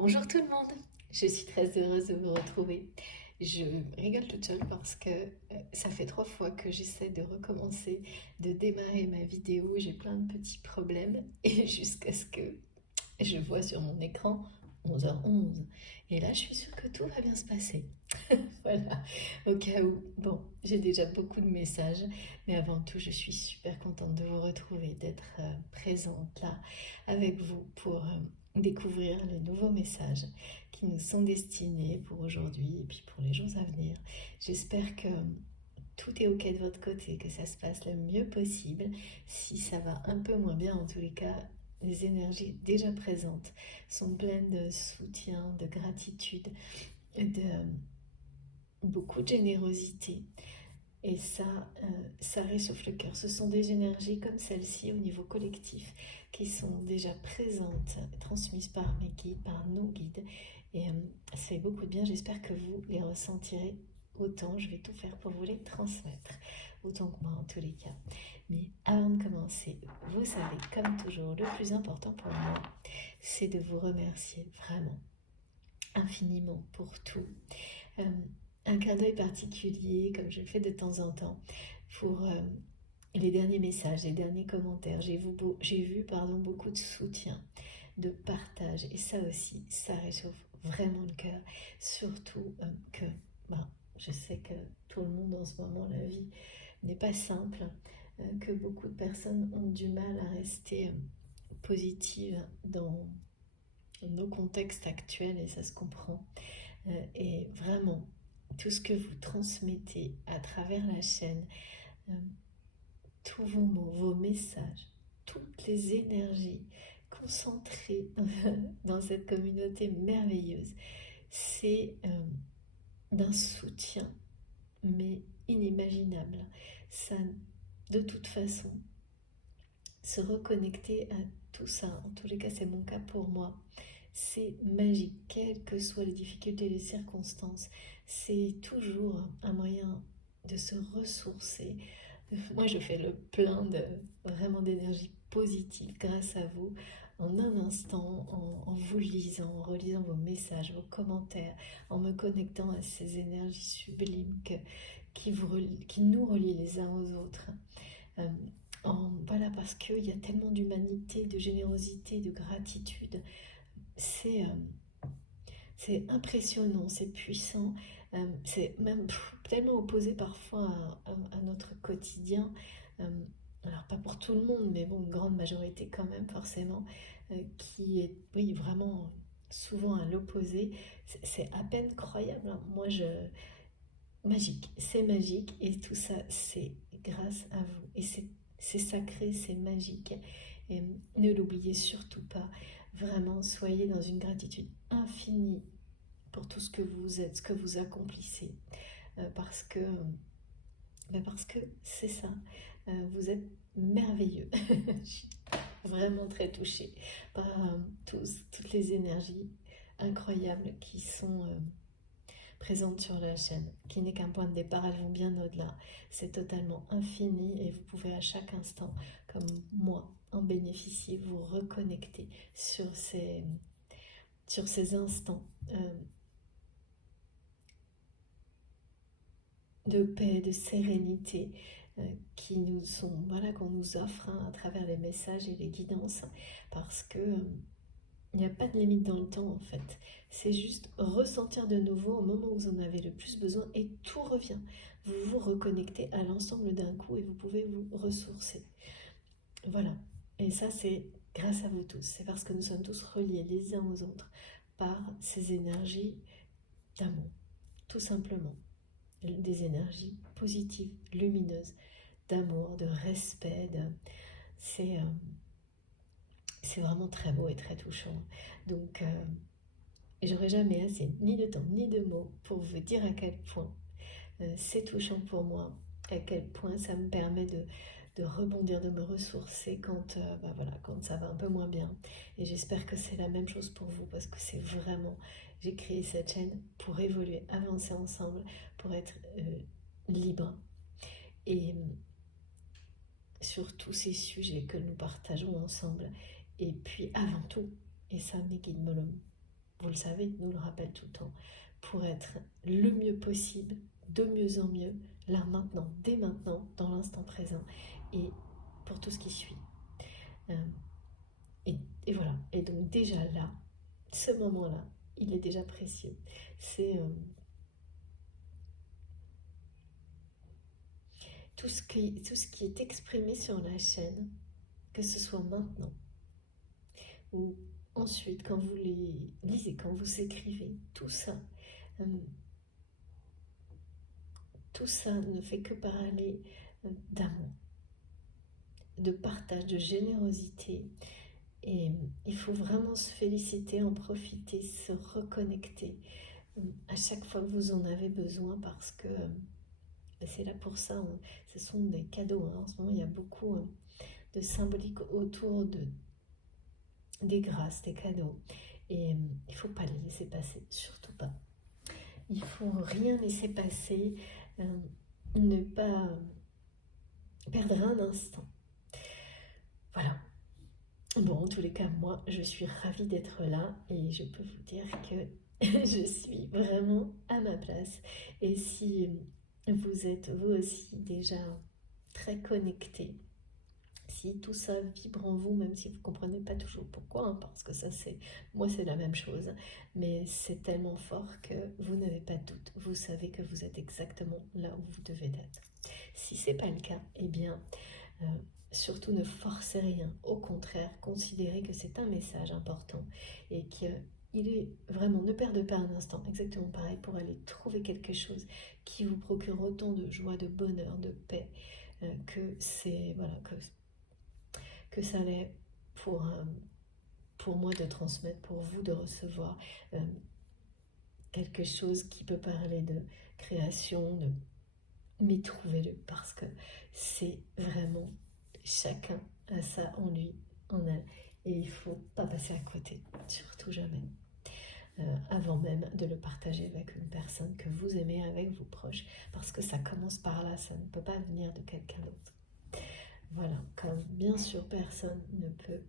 Bonjour tout le monde, je suis très heureuse de vous retrouver. Je rigole toute seule parce que ça fait 3 fois que j'essaie de recommencer, de démarrer ma vidéo. J'ai plein de petits problèmes et jusqu'à ce que je vois sur mon écran 11h11. Et là, je suis sûre que tout va bien se passer. Voilà, au cas où. Bon, j'ai déjà beaucoup de messages, mais avant tout, je suis super contente de vous retrouver, d'être présente là avec vous pour découvrir les nouveaux messages qui nous sont destinés pour aujourd'hui et puis pour les jours à venir. J'espère que tout est ok de votre côté, que ça se passe le mieux possible. Si ça va un peu moins bien, en tous les cas, les énergies déjà présentes sont pleines de soutien, de gratitude, de beaucoup de générosité. Et ça réchauffe le cœur. Ce sont des énergies comme celle-ci au niveau collectif qui sont déjà présentes, transmises par mes guides, par nos guides. Et ça fait beaucoup de bien. J'espère que vous les ressentirez autant. Je vais tout faire pour vous les transmettre, autant que moi en tous les cas. Mais avant de commencer, vous savez, comme toujours, le plus important pour moi, c'est de vous remercier vraiment infiniment pour tout. Euh, un clin d'œil particulier, comme je le fais de temps en temps, pour les derniers messages, les derniers commentaires. J'ai vu beaucoup de soutien, de partage, et ça aussi, ça réchauffe vraiment le cœur. Surtout que je sais que tout le monde en ce moment, la vie n'est pas simple, que beaucoup de personnes ont du mal à rester positives dans nos contextes actuels, et ça se comprend. Et vraiment, tout ce que vous transmettez à travers la chaîne, euh, tous vos mots, vos messages, toutes les énergies concentrées dans cette communauté merveilleuse, c'est d'un soutien, mais inimaginable. Ça, de toute façon, se reconnecter à tout ça, en tous les cas c'est mon cas pour moi, c'est magique, quelles que soient les difficultés et les circonstances. C'est toujours un moyen de se ressourcer. Moi, je fais le plein de vraiment d'énergie positive grâce à vous. En un instant, en vous lisant, en relisant vos messages, vos commentaires, en me connectant à ces énergies sublimes qui nous relient les uns aux autres. Euh, voilà, parce qu'il y a tellement d'humanité, de générosité, de gratitude. C'est c'est impressionnant, c'est puissant, c'est même tellement opposé parfois à notre quotidien. Euh, alors pas pour tout le monde, mais bon, une grande majorité quand même forcément, qui est, oui, vraiment souvent à l'opposé. C'est à peine croyable, hein. Magique, c'est magique, et tout ça, c'est grâce à vous. Et c'est sacré, c'est magique. Et ne l'oubliez surtout pas. Vraiment, soyez dans une gratitude infinie pour tout ce que vous êtes, ce que vous accomplissez. Parce que c'est ça. Vous êtes merveilleux. Je suis vraiment très touchée par toutes les énergies incroyables qui sont présentes sur la chaîne, qui n'est qu'un point de départ, elles vont bien au-delà. C'est totalement infini et vous pouvez à chaque instant, comme moi, en bénéficier, vous reconnecter sur ces instants de paix, de sérénité qu'on nous offre, hein, à travers les messages et les guidances, parce que il n'y a pas de limite dans le temps en fait. C'est juste ressentir de nouveau au moment où vous en avez le plus besoin et tout revient. Vous vous reconnectez à l'ensemble d'un coup et vous pouvez vous ressourcer. Voilà. Et ça, c'est grâce à vous tous. C'est parce que nous sommes tous reliés les uns aux autres par ces énergies d'amour, tout simplement. Des énergies positives, lumineuses, d'amour, de respect. C'est c'est vraiment très beau et très touchant. Donc, j'aurais jamais assez ni de temps ni de mots pour vous dire à quel point c'est touchant pour moi, à quel point ça me permet de rebondir, de me ressourcer quand ça va un peu moins bien. Et j'espère que c'est la même chose pour vous, parce que c'est vraiment, j'ai créé cette chaîne pour évoluer, avancer ensemble, pour être libre. Et sur tous ces sujets que nous partageons ensemble. Et puis avant tout, et ça mes guides me vous le savez, nous le rappelle tout le temps, pour être le mieux possible, de mieux en mieux, là maintenant, dès maintenant, dans l'instant présent, et pour tout ce qui suit. Euh, et voilà, et donc déjà là, ce moment-là, il est déjà précieux. C'est tout ce qui est exprimé sur la chaîne, que ce soit maintenant ou ensuite quand vous les lisez, quand vous écrivez, euh, tout ça ne fait que parler d'amour, de partage, de générosité. Et il faut vraiment se féliciter, en profiter, se reconnecter à chaque fois que vous en avez besoin, parce que c'est là pour ça. Ce sont des cadeaux. En ce moment, il y a beaucoup de symbolique autour des grâces, des cadeaux. Et il ne faut pas les laisser passer, surtout pas. Il ne faut rien laisser passer, ne pas perdre un instant. Voilà. Bon, en tous les cas, moi, je suis ravie d'être là et je peux vous dire que je suis vraiment à ma place. Et si vous êtes vous aussi déjà très connecté, si tout ça vibre en vous, même si vous ne comprenez pas toujours pourquoi, parce que ça moi c'est la même chose, mais c'est tellement fort que vous n'avez pas de doute, vous savez que vous êtes exactement là où vous devez être. Si ce n'est pas le cas, eh bien, surtout ne forcez rien, au contraire, considérez que c'est un message important et qu'il est vraiment, ne perdez pas un instant, exactement pareil, pour aller trouver quelque chose qui vous procure autant de joie, de bonheur, de paix, que ça l'est pour moi de transmettre, pour vous de recevoir quelque chose qui peut parler de création, mais trouvez-le, parce que c'est vraiment, chacun a ça en lui, en elle, et il ne faut pas passer à côté, surtout jamais, avant même de le partager avec une personne que vous aimez, avec vos proches, parce que ça commence par là, ça ne peut pas venir de quelqu'un d'autre. Voilà, comme bien sûr personne ne peut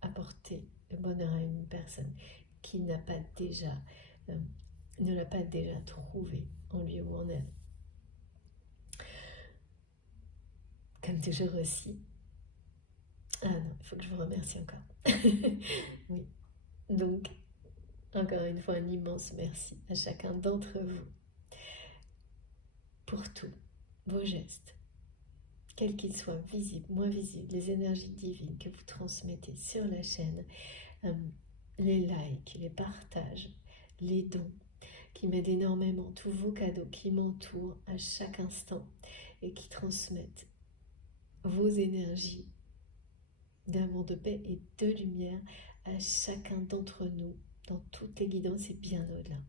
apporter le bonheur à une personne qui n'a pas déjà, ne l'a pas déjà trouvé en lui ou en elle. Comme toujours aussi. Ah non, il faut que je vous remercie encore. Oui, donc encore une fois un immense merci à chacun d'entre vous pour tous vos gestes, quels qu'ils soient, visibles, moins visibles, les énergies divines que vous transmettez sur la chaîne, les likes, les partages, les dons, qui m'aident énormément, tous vos cadeaux qui m'entourent à chaque instant et qui transmettent vos énergies d'amour, de paix et de lumière à chacun d'entre nous, dans toutes les guidances et bien au-delà.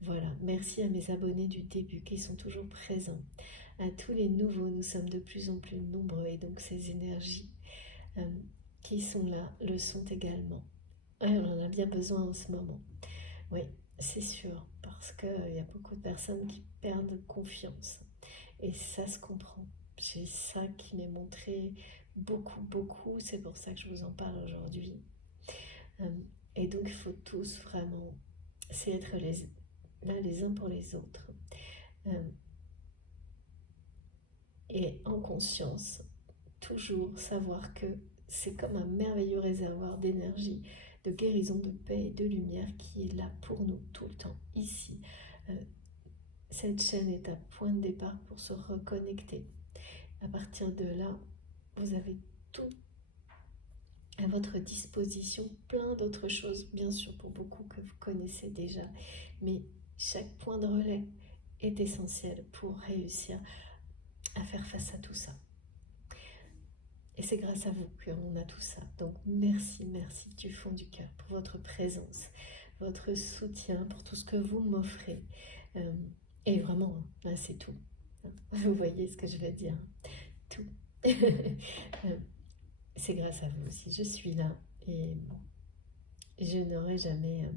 Voilà, merci à mes abonnés du début qui sont toujours présents. À tous les nouveaux, nous sommes de plus en plus nombreux et donc ces énergies qui sont là le sont également. Ouais, on en a bien besoin en ce moment. Oui, c'est sûr, parce qu'il y a beaucoup de personnes qui perdent confiance. Et ça se comprend. J'ai ça qui m'est montré beaucoup. C'est pour ça que je vous en parle aujourd'hui. Et donc, il faut tous vraiment, c'est être là les uns pour les autres. Et en conscience, toujours savoir que c'est comme un merveilleux réservoir d'énergie, de guérison, de paix et de lumière qui est là pour nous tout le temps, ici. Cette chaîne est un point de départ pour se reconnecter. À partir de là, vous avez tout à votre disposition, plein d'autres choses, bien sûr pour beaucoup que vous connaissez déjà, mais chaque point de relais est essentiel pour réussir à faire face à tout ça. Et c'est grâce à vous qu'on a tout ça. Donc merci du fond du cœur pour votre présence, votre soutien, pour tout ce que vous m'offrez. Et vraiment, là, c'est tout. Vous voyez ce que je veux dire? Tout. C'est grâce à vous aussi. Je suis là et je n'aurai jamais...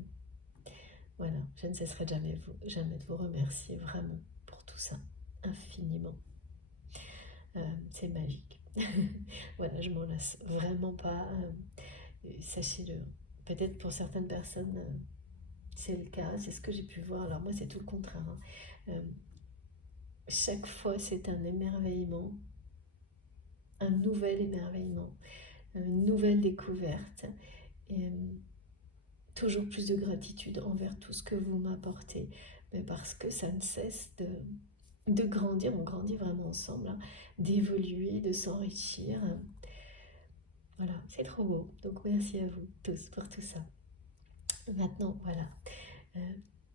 voilà, je ne cesserai jamais de vous remercier vraiment pour tout ça, infiniment. C'est magique. Voilà, je m'en lasse vraiment pas. Sachez-le, peut-être pour certaines personnes, c'est le cas, c'est ce que j'ai pu voir. Alors moi, c'est tout le contraire, hein. Chaque fois, c'est un émerveillement, un nouvel émerveillement, une nouvelle découverte. Et toujours plus de gratitude envers tout ce que vous m'apportez, mais parce que ça ne cesse de grandir, on grandit vraiment ensemble, hein, d'évoluer, de s'enrichir. Voilà, c'est trop beau. Donc merci à vous tous pour tout ça. Maintenant, voilà.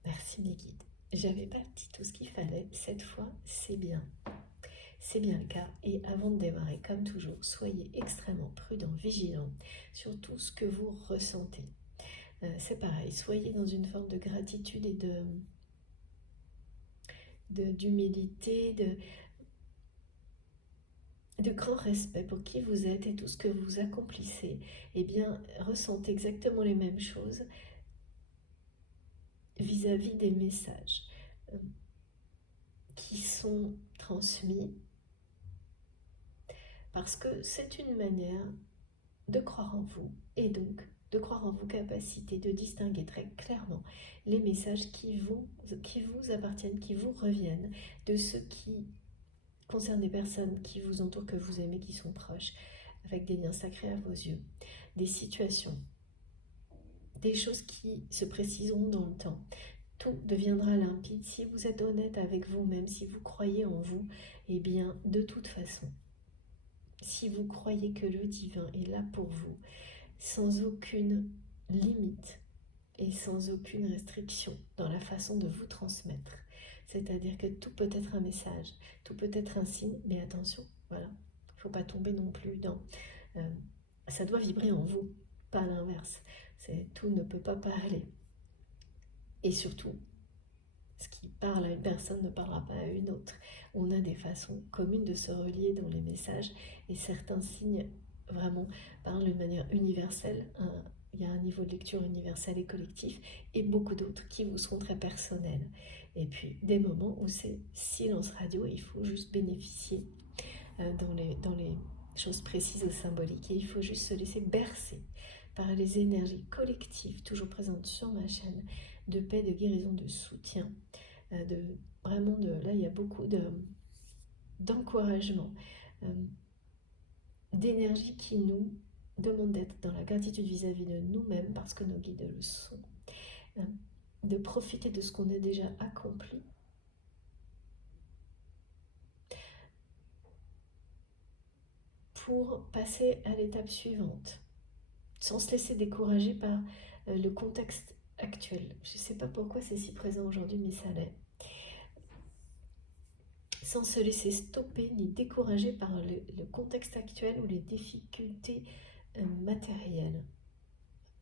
Merci mes guides. J'avais pas dit tout ce qu'il fallait. Cette fois, c'est bien. C'est bien le cas. Et avant de démarrer, comme toujours, soyez extrêmement prudents, vigilants sur tout ce que vous ressentez. C'est pareil, soyez dans une forme de gratitude et d'humilité, de grand respect pour qui vous êtes et tout ce que vous accomplissez. Eh bien, ressentez exactement les mêmes choses vis-à-vis des messages qui sont transmis, parce que c'est une manière de croire en vous et donc de croire en vos capacités, de distinguer très clairement les messages qui vous appartiennent, qui vous reviennent, de ceux qui concernent des personnes qui vous entourent, que vous aimez, qui sont proches, avec des liens sacrés à vos yeux, des situations, des choses qui se préciseront dans le temps. Tout deviendra limpide si vous êtes honnête avec vous-même, si vous croyez en vous. Eh bien, de toute façon, si vous croyez que le divin est là pour vous, sans aucune limite et sans aucune restriction dans la façon de vous transmettre, c'est-à-dire que tout peut être un message, tout peut être un signe, mais attention, voilà, il ne faut pas tomber non plus dans... ça doit vibrer en vous, pas l'inverse. Tout ne peut pas parler. Et surtout, ce qui parle à une personne ne parlera pas à une autre. On a des façons communes de se relier dans les messages, et certains signes vraiment parlent d'une manière universelle. Il y a un niveau de lecture universel et collectif, et beaucoup d'autres qui vous seront très personnels. Et puis des moments où c'est silence radio, il faut juste bénéficier dans les choses précises ou symboliques, et il faut juste se laisser bercer par les énergies collectives toujours présentes sur ma chaîne, de paix, de guérison, de soutien, là il y a beaucoup d'encouragement, d'énergie qui nous demande d'être dans la gratitude vis-à-vis de nous-mêmes parce que nos guides le sont, de profiter de ce qu'on a déjà accompli, pour passer à l'étape suivante, sans se laisser décourager par le contexte actuel. Je ne sais pas pourquoi c'est si présent aujourd'hui, mais ça l'est. Sans se laisser stopper ni décourager par le contexte actuel ou les difficultés matérielles.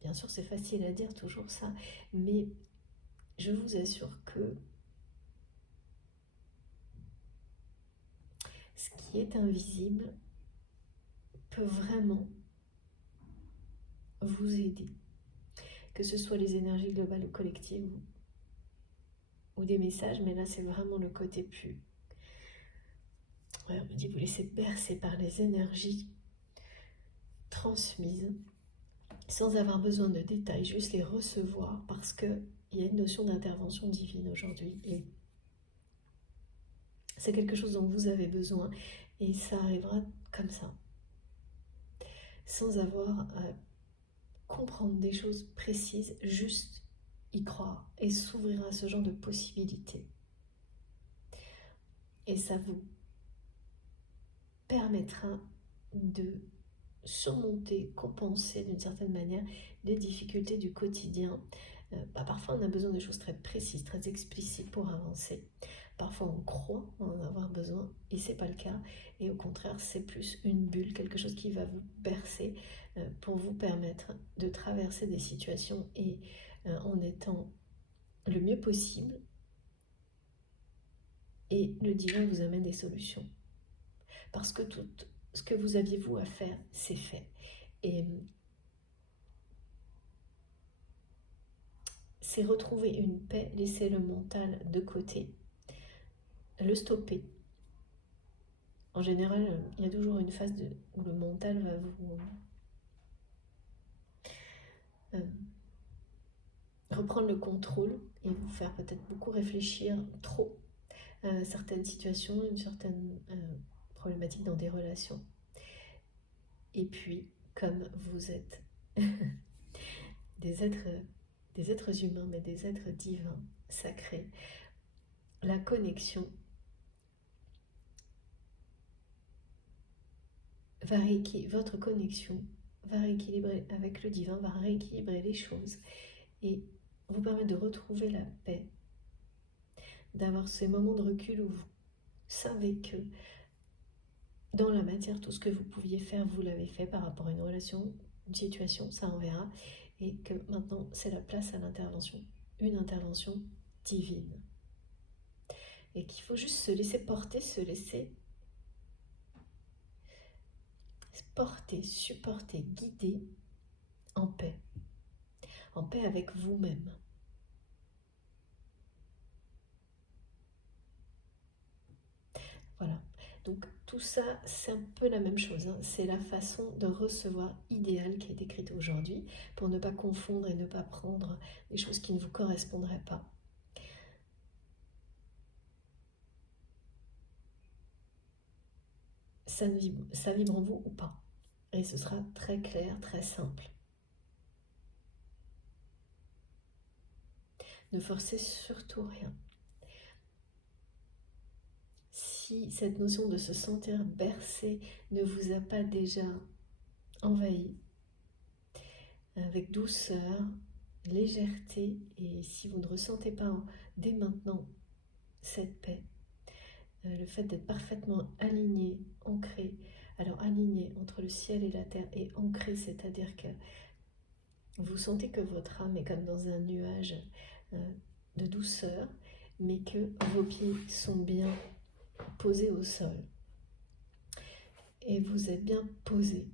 Bien sûr, c'est facile à dire toujours ça, mais je vous assure que ce qui est invisible peut vraiment vous aider, que ce soit les énergies globales ou collectives ou des messages, mais là c'est vraiment le côté plus... Ouais, on me dit vous laissez bercer par les énergies transmises sans avoir besoin de détails, juste les recevoir, parce qu'il y a une notion d'intervention divine aujourd'hui et c'est quelque chose dont vous avez besoin, et ça arrivera comme ça, sans avoir à comprendre des choses précises, juste y croire et s'ouvrir à ce genre de possibilités. Et ça vous permettra de surmonter, compenser d'une certaine manière les difficultés du quotidien. Parfois on a besoin de choses très précises, très explicites pour avancer. Parfois on croit en avoir besoin et c'est pas le cas, et au contraire c'est plus une bulle, quelque chose qui va vous bercer pour vous permettre de traverser des situations et en étant le mieux possible, et le divin vous amène des solutions parce que tout ce que vous aviez vous à faire, c'est fait. Et c'est retrouver une paix, laisser le mental de côté, le stopper. En général, il y a toujours une phase où le mental va vous reprendre le contrôle et vous faire peut-être beaucoup réfléchir trop à certaines situations, une certaine problématique dans des relations. Et puis, comme vous êtes des êtres humains, mais des êtres divins, sacrés, la connexion votre connexion va rééquilibrer avec le divin, va rééquilibrer les choses et vous permettre de retrouver la paix, d'avoir ces moments de recul où vous savez que dans la matière, tout ce que vous pouviez faire, vous l'avez fait par rapport à une relation, une situation, ça on verra, et que maintenant c'est la place à l'intervention, une intervention divine. Et qu'il faut juste se laisser porter, se laisser porter, supporter, guider en paix avec vous-même. Voilà, donc tout ça c'est un peu la même chose, hein. C'est la façon de recevoir idéale qui est décrite aujourd'hui pour ne pas confondre et ne pas prendre des choses qui ne vous correspondraient pas. Ça vibre en vous ou pas, et ce sera très clair, très simple. Ne forcez surtout rien. Si cette notion de se sentir bercé ne vous a pas déjà envahi, avec douceur, légèreté, et si vous ne ressentez pas dès maintenant cette paix, le fait d'être parfaitement aligné, ancré, alors aligné entre le ciel et la terre et ancré, c'est-à-dire que vous sentez que votre âme est comme dans un nuage de douceur, mais que vos pieds sont bien posés au sol. Et vous êtes bien posé.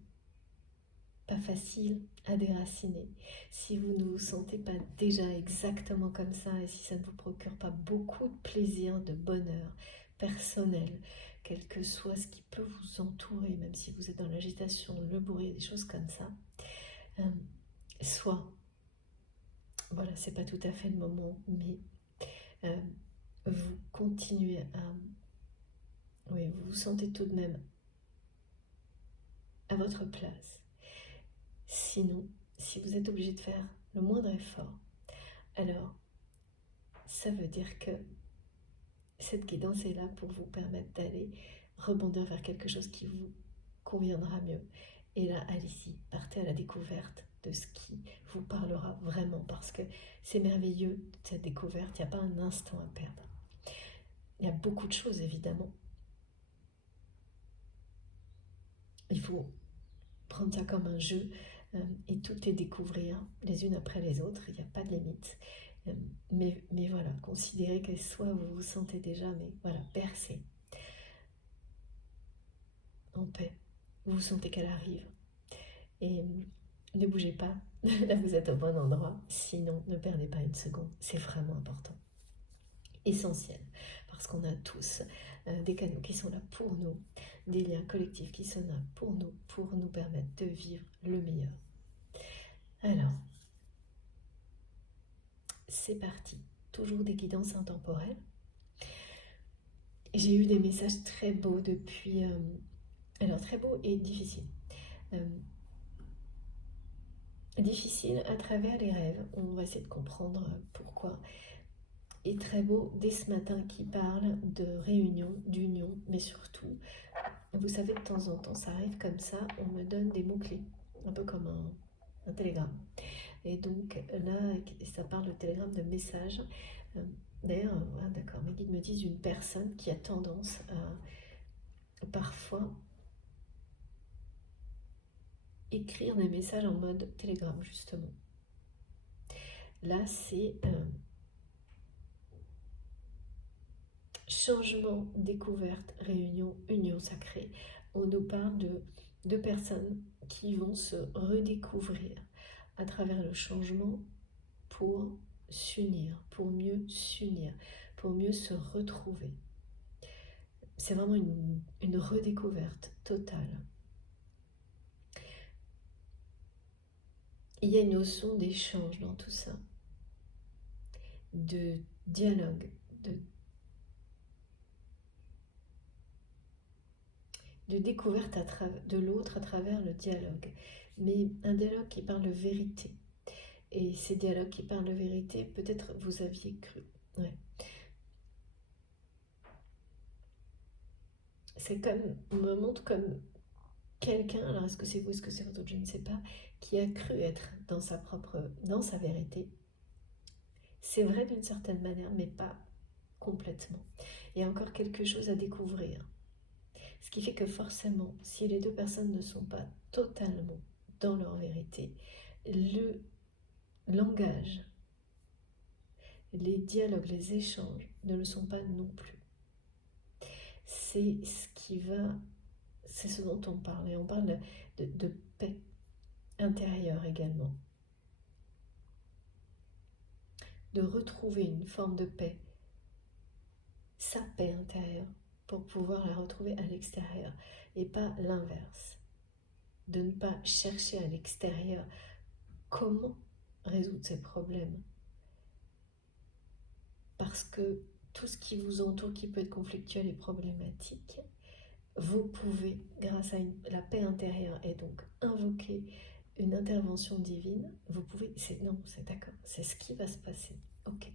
Pas facile à déraciner. Si vous ne vous sentez pas déjà exactement comme ça et si ça ne vous procure pas beaucoup de plaisir, de bonheur personnel, quel que soit ce qui peut vous entourer, même si vous êtes dans l'agitation, le bruit, des choses comme ça, soit, voilà, c'est pas tout à fait le moment, mais vous continuez oui, vous vous sentez tout de même à votre place. Sinon, si vous êtes obligé de faire le moindre effort, alors ça veut dire que cette guidance est là pour vous permettre d'aller rebondir vers quelque chose qui vous conviendra mieux. Et là, allez-y, partez à la découverte de ce qui vous parlera vraiment, parce que c'est merveilleux cette découverte, il n'y a pas un instant à perdre. Il y a beaucoup de choses évidemment. Il faut prendre ça comme un jeu et toutes les découvrir les unes après les autres, il n'y a pas de limite. Mais voilà, considérez que soit vous vous sentez déjà, mais voilà, bercé, en paix, vous sentez qu'elle arrive. Et ne bougez pas, là vous êtes au bon endroit, sinon ne perdez pas une seconde, c'est vraiment important. Essentiel, parce qu'on a tous des canaux qui sont là pour nous, des liens collectifs qui sont là pour nous permettre de vivre le meilleur. Alors, c'est parti, toujours des guidances intemporelles. J'ai eu des messages très beaux depuis, alors très beaux et difficiles. Difficile à travers les rêves, on va essayer de comprendre pourquoi. Et très beau dès ce matin qui parle de réunion, d'union, mais surtout, vous savez, de temps en temps, ça arrive comme ça, on me donne des mots-clés, un peu comme un télégramme. Et donc là, ça parle de télégramme de message. D'ailleurs, d'accord, mes guides me disent une personne qui a tendance à parfois écrire des messages en mode télégramme, justement. Là, c'est changement, découverte, réunion, union sacrée. On nous parle de deux personnes qui vont se redécouvrir à travers le changement pour s'unir, pour mieux s'unir, pour mieux se retrouver. C'est vraiment une redécouverte totale. Il y a une notion d'échange dans tout ça. de dialogue, de découverte de l'autre à travers le dialogue, mais un dialogue qui parle de vérité. Et ces dialogues qui parlent de vérité, peut-être vous aviez cru. Ouais. C'est comme, on me montre comme quelqu'un, alors est-ce que c'est vous, est-ce que c'est votre autre, je ne sais pas, qui a cru être dans sa vérité. C'est vrai d'une certaine manière, mais pas complètement. Il y a encore quelque chose à découvrir. Ce qui fait que forcément, si les deux personnes ne sont pas totalement dans leur vérité, le langage, les dialogues, les échanges ne le sont pas non plus. C'est ce dont on parle. Et on parle de paix intérieure également. De retrouver une forme de paix, sa paix intérieure, pour pouvoir la retrouver à l'extérieur et pas l'inverse. De ne pas chercher à l'extérieur comment résoudre ces problèmes. Parce que tout ce qui vous entoure, qui peut être conflictuel et problématique, vous pouvez, grâce à la paix intérieure et donc invoquer une intervention divine, vous pouvez, non, c'est d'accord, c'est ce qui va se passer. Ok.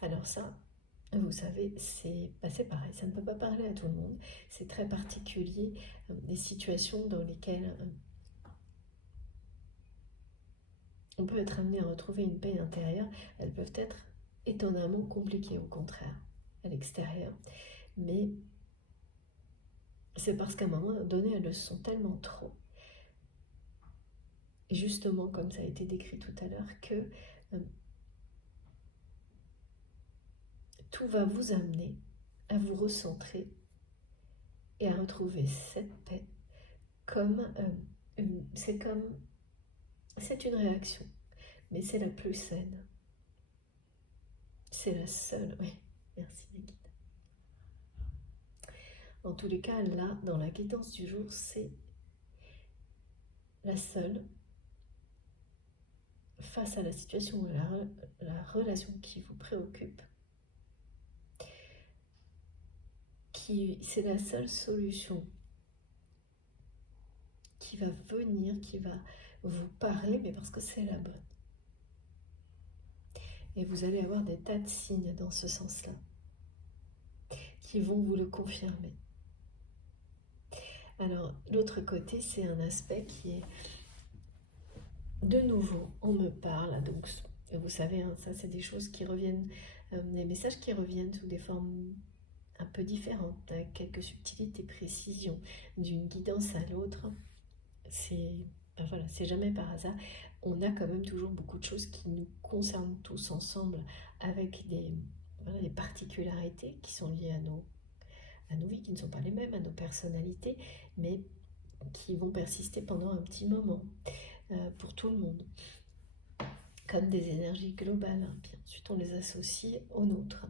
Alors ça, vous savez, c'est pareil, ça ne peut pas parler à tout le monde, c'est très particulier, des situations dans lesquelles on peut être amené à retrouver une paix intérieure, elles peuvent être étonnamment compliquées au contraire, à l'extérieur, mais c'est parce qu'à un moment donné, elles le sont tellement trop, et justement comme ça a été décrit tout à l'heure, que tout va vous amener à vous recentrer et à retrouver cette paix comme c'est une réaction, mais c'est la plus saine. C'est la seule, oui, merci mes guides. En tous les cas, là, dans la guidance du jour, c'est la seule face à la situation ou la relation qui vous préoccupe. C'est la seule solution qui va venir, qui va vous parler, mais parce que c'est la bonne. Et vous allez avoir des tas de signes dans ce sens-là, qui vont vous le confirmer. Alors, l'autre côté, c'est un aspect qui est, de nouveau, on me parle, donc vous savez, hein, ça c'est des choses qui reviennent, des messages qui reviennent sous des formes un peu différentes, avec quelques subtilités, précisions, d'une guidance à l'autre. C'est jamais par hasard. On a quand même toujours beaucoup de choses qui nous concernent tous ensemble, avec des particularités qui sont liées à nos vies, qui ne sont pas les mêmes, à nos personnalités, mais qui vont persister pendant un petit moment pour tout le monde, comme des énergies globales. Puis ensuite, on les associe aux nôtres.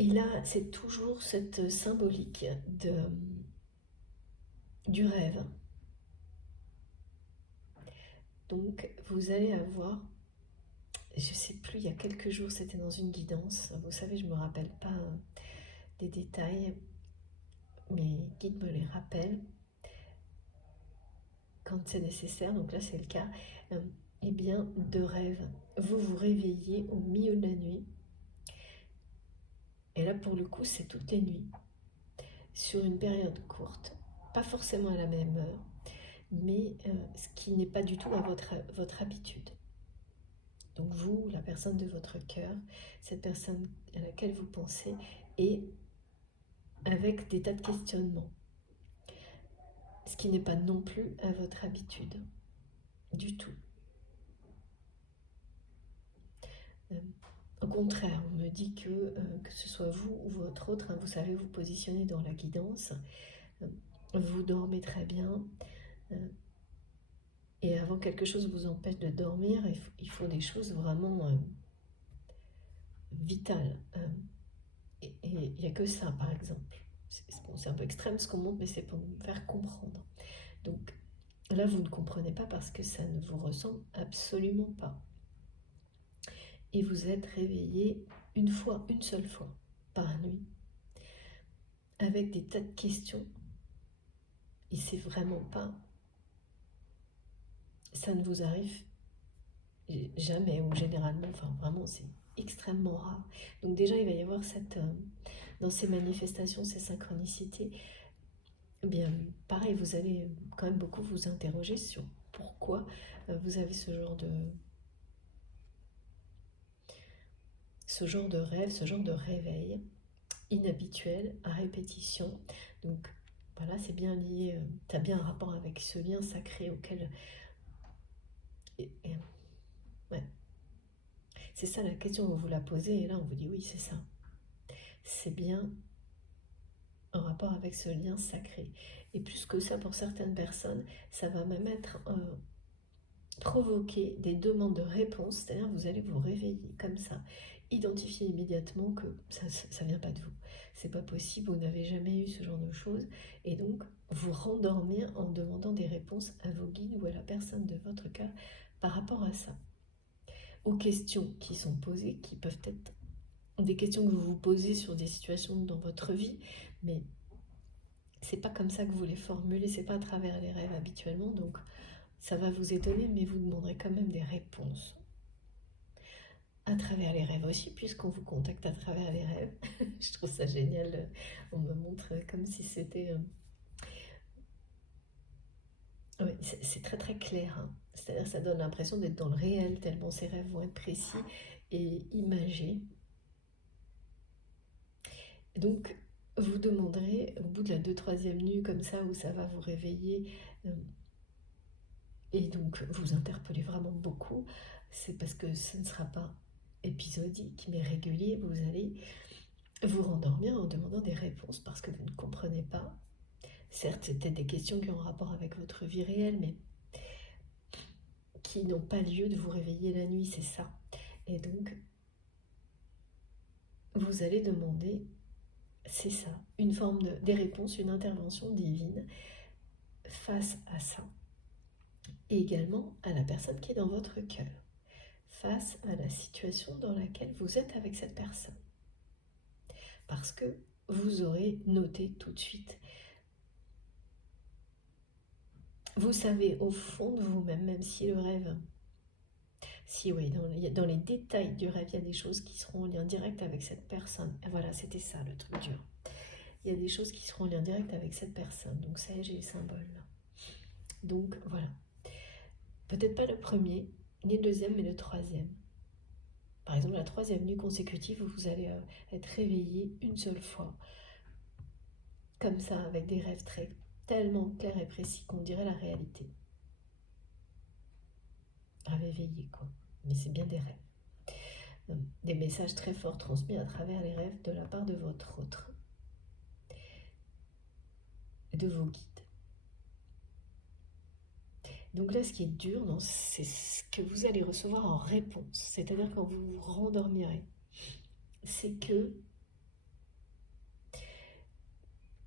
Et là, c'est toujours cette symbolique du rêve. Donc, vous allez avoir, je ne sais plus, il y a quelques jours, c'était dans une guidance. Vous savez, je ne me rappelle pas des détails, mes guides me les rappellent quand c'est nécessaire. Donc là, c'est le cas. Eh bien, de rêve. Vous vous réveillez au milieu de la nuit. Et là, pour le coup, c'est toutes les nuits, sur une période courte, pas forcément à la même heure, mais ce qui n'est pas du tout à votre habitude. Donc vous, la personne de votre cœur, cette personne à laquelle vous pensez, et avec des tas de questionnements, ce qui n'est pas non plus à votre habitude, du tout. Au contraire, on me dit que ce soit vous ou votre autre, hein, vous savez vous positionner dans la guidance, vous dormez très bien, et avant que quelque chose vous empêche de dormir, il faut des choses vraiment vitales. Et il n'y a que ça, par exemple. C'est un peu extrême ce qu'on montre, mais c'est pour nous faire comprendre. Donc, Là, vous ne comprenez pas parce que ça ne vous ressemble absolument pas. Et vous êtes réveillé une seule fois par nuit, avec des tas de questions. Et c'est vraiment pas... Ça ne vous arrive jamais ou généralement, enfin vraiment, c'est extrêmement rare. Donc déjà, il va y avoir dans ces manifestations, ces synchronicités, eh bien, pareil, vous allez quand même beaucoup vous interroger sur pourquoi vous avez ce genre de rêve, ce genre de réveil inhabituel, à répétition. Donc voilà, c'est bien lié, tu as bien un rapport avec ce lien sacré auquel... Ouais. C'est ça la question, vous vous la posez et là on vous dit oui, c'est ça. C'est bien en rapport avec ce lien sacré. Et plus que ça, pour certaines personnes, ça va même être provoquer des demandes de réponse, c'est-à-dire vous allez vous réveiller comme ça, identifier immédiatement que ça vient pas de vous. C'est pas possible, vous n'avez jamais eu ce genre de choses, et donc vous rendormir en demandant des réponses à vos guides ou à la personne de votre cœur par rapport à ça. Aux questions qui sont posées, qui peuvent être des questions que vous vous posez sur des situations dans votre vie, mais c'est pas comme ça que vous les formulez, c'est pas à travers les rêves habituellement, donc ça va vous étonner, mais vous demanderez quand même des réponses. À travers les rêves aussi, puisqu'on vous contacte à travers les rêves. Je trouve ça génial, on me montre comme si c'était... Oui, c'est très très clair, hein. C'est-à-dire ça donne l'impression d'être dans le réel, tellement ces rêves vont être précis et imagés. Donc, vous demanderez, au bout de la 2e-3e nuit, comme ça, où ça va vous réveiller, et donc vous interpellez vraiment beaucoup, c'est parce que ce ne sera pas épisodique, mais régulier, vous allez vous rendormir en demandant des réponses parce que vous ne comprenez pas. Certes, c'est peut-être des questions qui ont rapport avec votre vie réelle, mais qui n'ont pas lieu de vous réveiller la nuit, c'est ça. Et donc, vous allez demander, c'est ça, une forme des réponses, une intervention divine face à ça. Et également à la personne qui est dans votre cœur, face à la situation dans laquelle vous êtes avec cette personne. Parce que vous aurez noté tout de suite. Vous savez au fond de vous-même, même si le rêve... Si oui, dans les détails du rêve, il y a des choses qui seront en lien direct avec cette personne. Et voilà, c'était ça le truc dur. Il y a des choses qui seront en lien direct avec cette personne. Donc ça, j'ai les symboles là. Donc voilà. Peut-être pas le premier, ni le 2e, mais le 3e. Par exemple, la 3e nuit consécutive, vous allez être réveillé une seule fois. Comme ça, avec des rêves tellement clairs et précis qu'on dirait la réalité. Rêve éveillé, quoi. Mais c'est bien des rêves. Des messages très forts transmis à travers les rêves de la part de votre autre. De vos guides. Donc là, ce qui est dur, c'est ce que vous allez recevoir en réponse. C'est-à-dire quand vous vous rendormirez. C'est que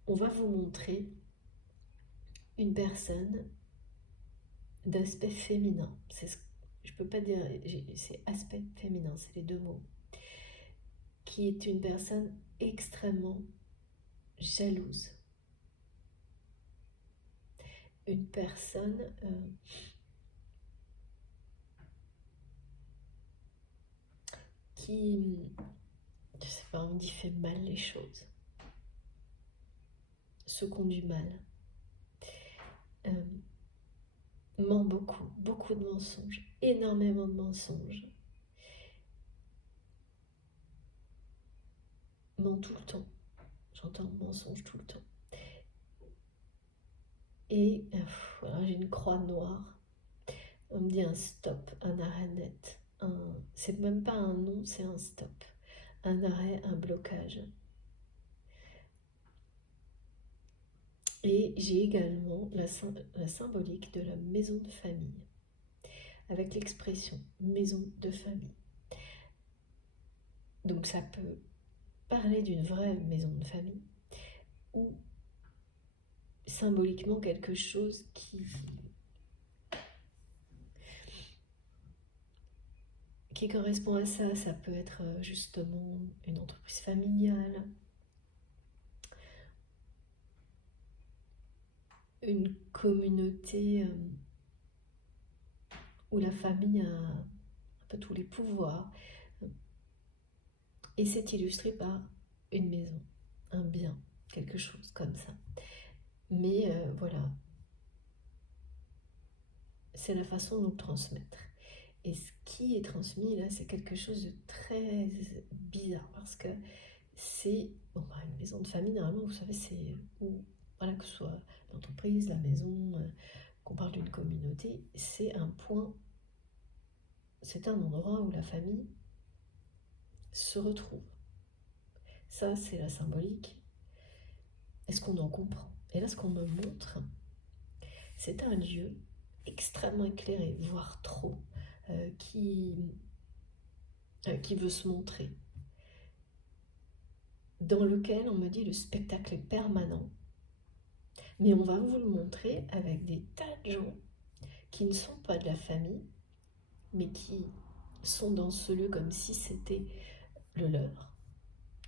on va vous montrer une personne d'aspect féminin. Je peux pas dire, c'est aspect féminin, c'est les 2 mots. Qui est une personne extrêmement jalouse. Une personne qui, je sais pas, on dit fait mal les choses, se conduit mal, ment beaucoup, beaucoup de mensonges, énormément de mensonges, ment tout le temps, j'entends mensonge tout le temps. Et voilà, j'ai une croix noire, on me dit un stop, un arrêt net, c'est même pas un non, c'est un stop, un arrêt, un blocage. Et j'ai également la symbolique de la maison de famille, avec l'expression maison de famille. Donc ça peut parler d'une vraie maison de famille, ou symboliquement quelque chose qui correspond à ça, ça peut être justement une entreprise familiale, une communauté où la famille a un peu tous les pouvoirs, et c'est illustré par une maison, un bien, quelque chose comme ça. Mais voilà, c'est la façon de le transmettre. Et ce qui est transmis là, c'est quelque chose de très bizarre parce que c'est une maison de famille. Normalement, vous savez, c'est où, voilà, que ce soit l'entreprise, la maison, qu'on parle d'une communauté, c'est un point, c'est un endroit où la famille se retrouve. Ça, c'est la symbolique. Est-ce qu'on en comprend? Et là, ce qu'on me montre, c'est un lieu extrêmement éclairé, voire trop, qui veut se montrer, dans lequel on me dit le spectacle est permanent, mais on va vous le montrer avec des tas de gens qui ne sont pas de la famille, mais qui sont dans ce lieu comme si c'était le leur,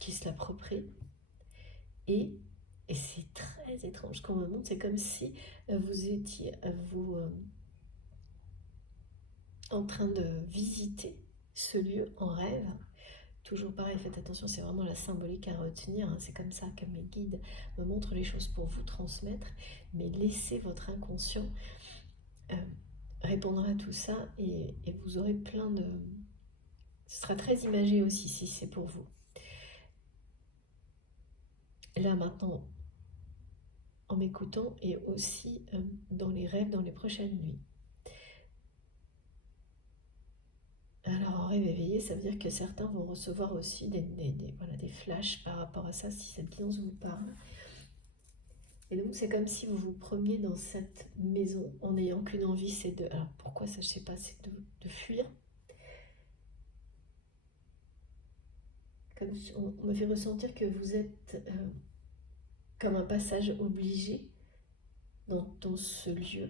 qui se l'approprient. Et c'est très étrange qu'on me montre, c'est comme si vous étiez en train de visiter ce lieu en rêve. Toujours pareil, faites attention, c'est vraiment la symbolique à retenir, hein. C'est comme ça que mes guides me montrent les choses pour vous transmettre, mais laissez votre inconscient répondre à tout ça et vous aurez plein de... Ce sera très imagé aussi si c'est pour vous. Là maintenant, en m'écoutant et aussi dans les rêves, dans les prochaines nuits. Alors en rêve éveillé, ça veut dire que certains vont recevoir aussi des flashs par rapport à ça, si cette guidance vous parle. Et donc c'est comme si vous vous promeniez dans cette maison en n'ayant qu'une envie, c'est de... Alors pourquoi ça, je sais pas, c'est de fuir. Comme on me fait ressentir que vous êtes comme un passage obligé dans ce lieu.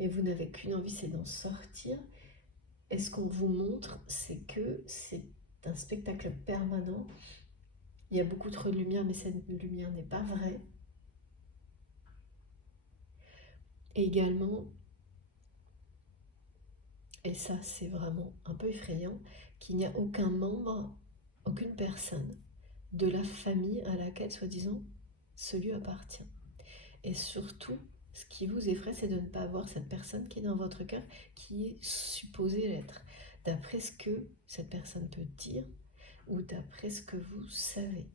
Et vous n'avez qu'une envie, c'est d'en sortir. Et ce qu'on vous montre, c'est que c'est un spectacle permanent. Il y a beaucoup trop de lumière, mais cette lumière n'est pas vraie. Et également, et ça c'est vraiment un peu effrayant, qu'il n'y a aucun membre, aucune personne de la famille à laquelle, soi-disant, ce lieu appartient. Et surtout, ce qui vous effraie, c'est de ne pas avoir cette personne qui est dans votre cœur, qui est supposée l'être, d'après ce que cette personne peut dire, ou d'après ce que vous savez.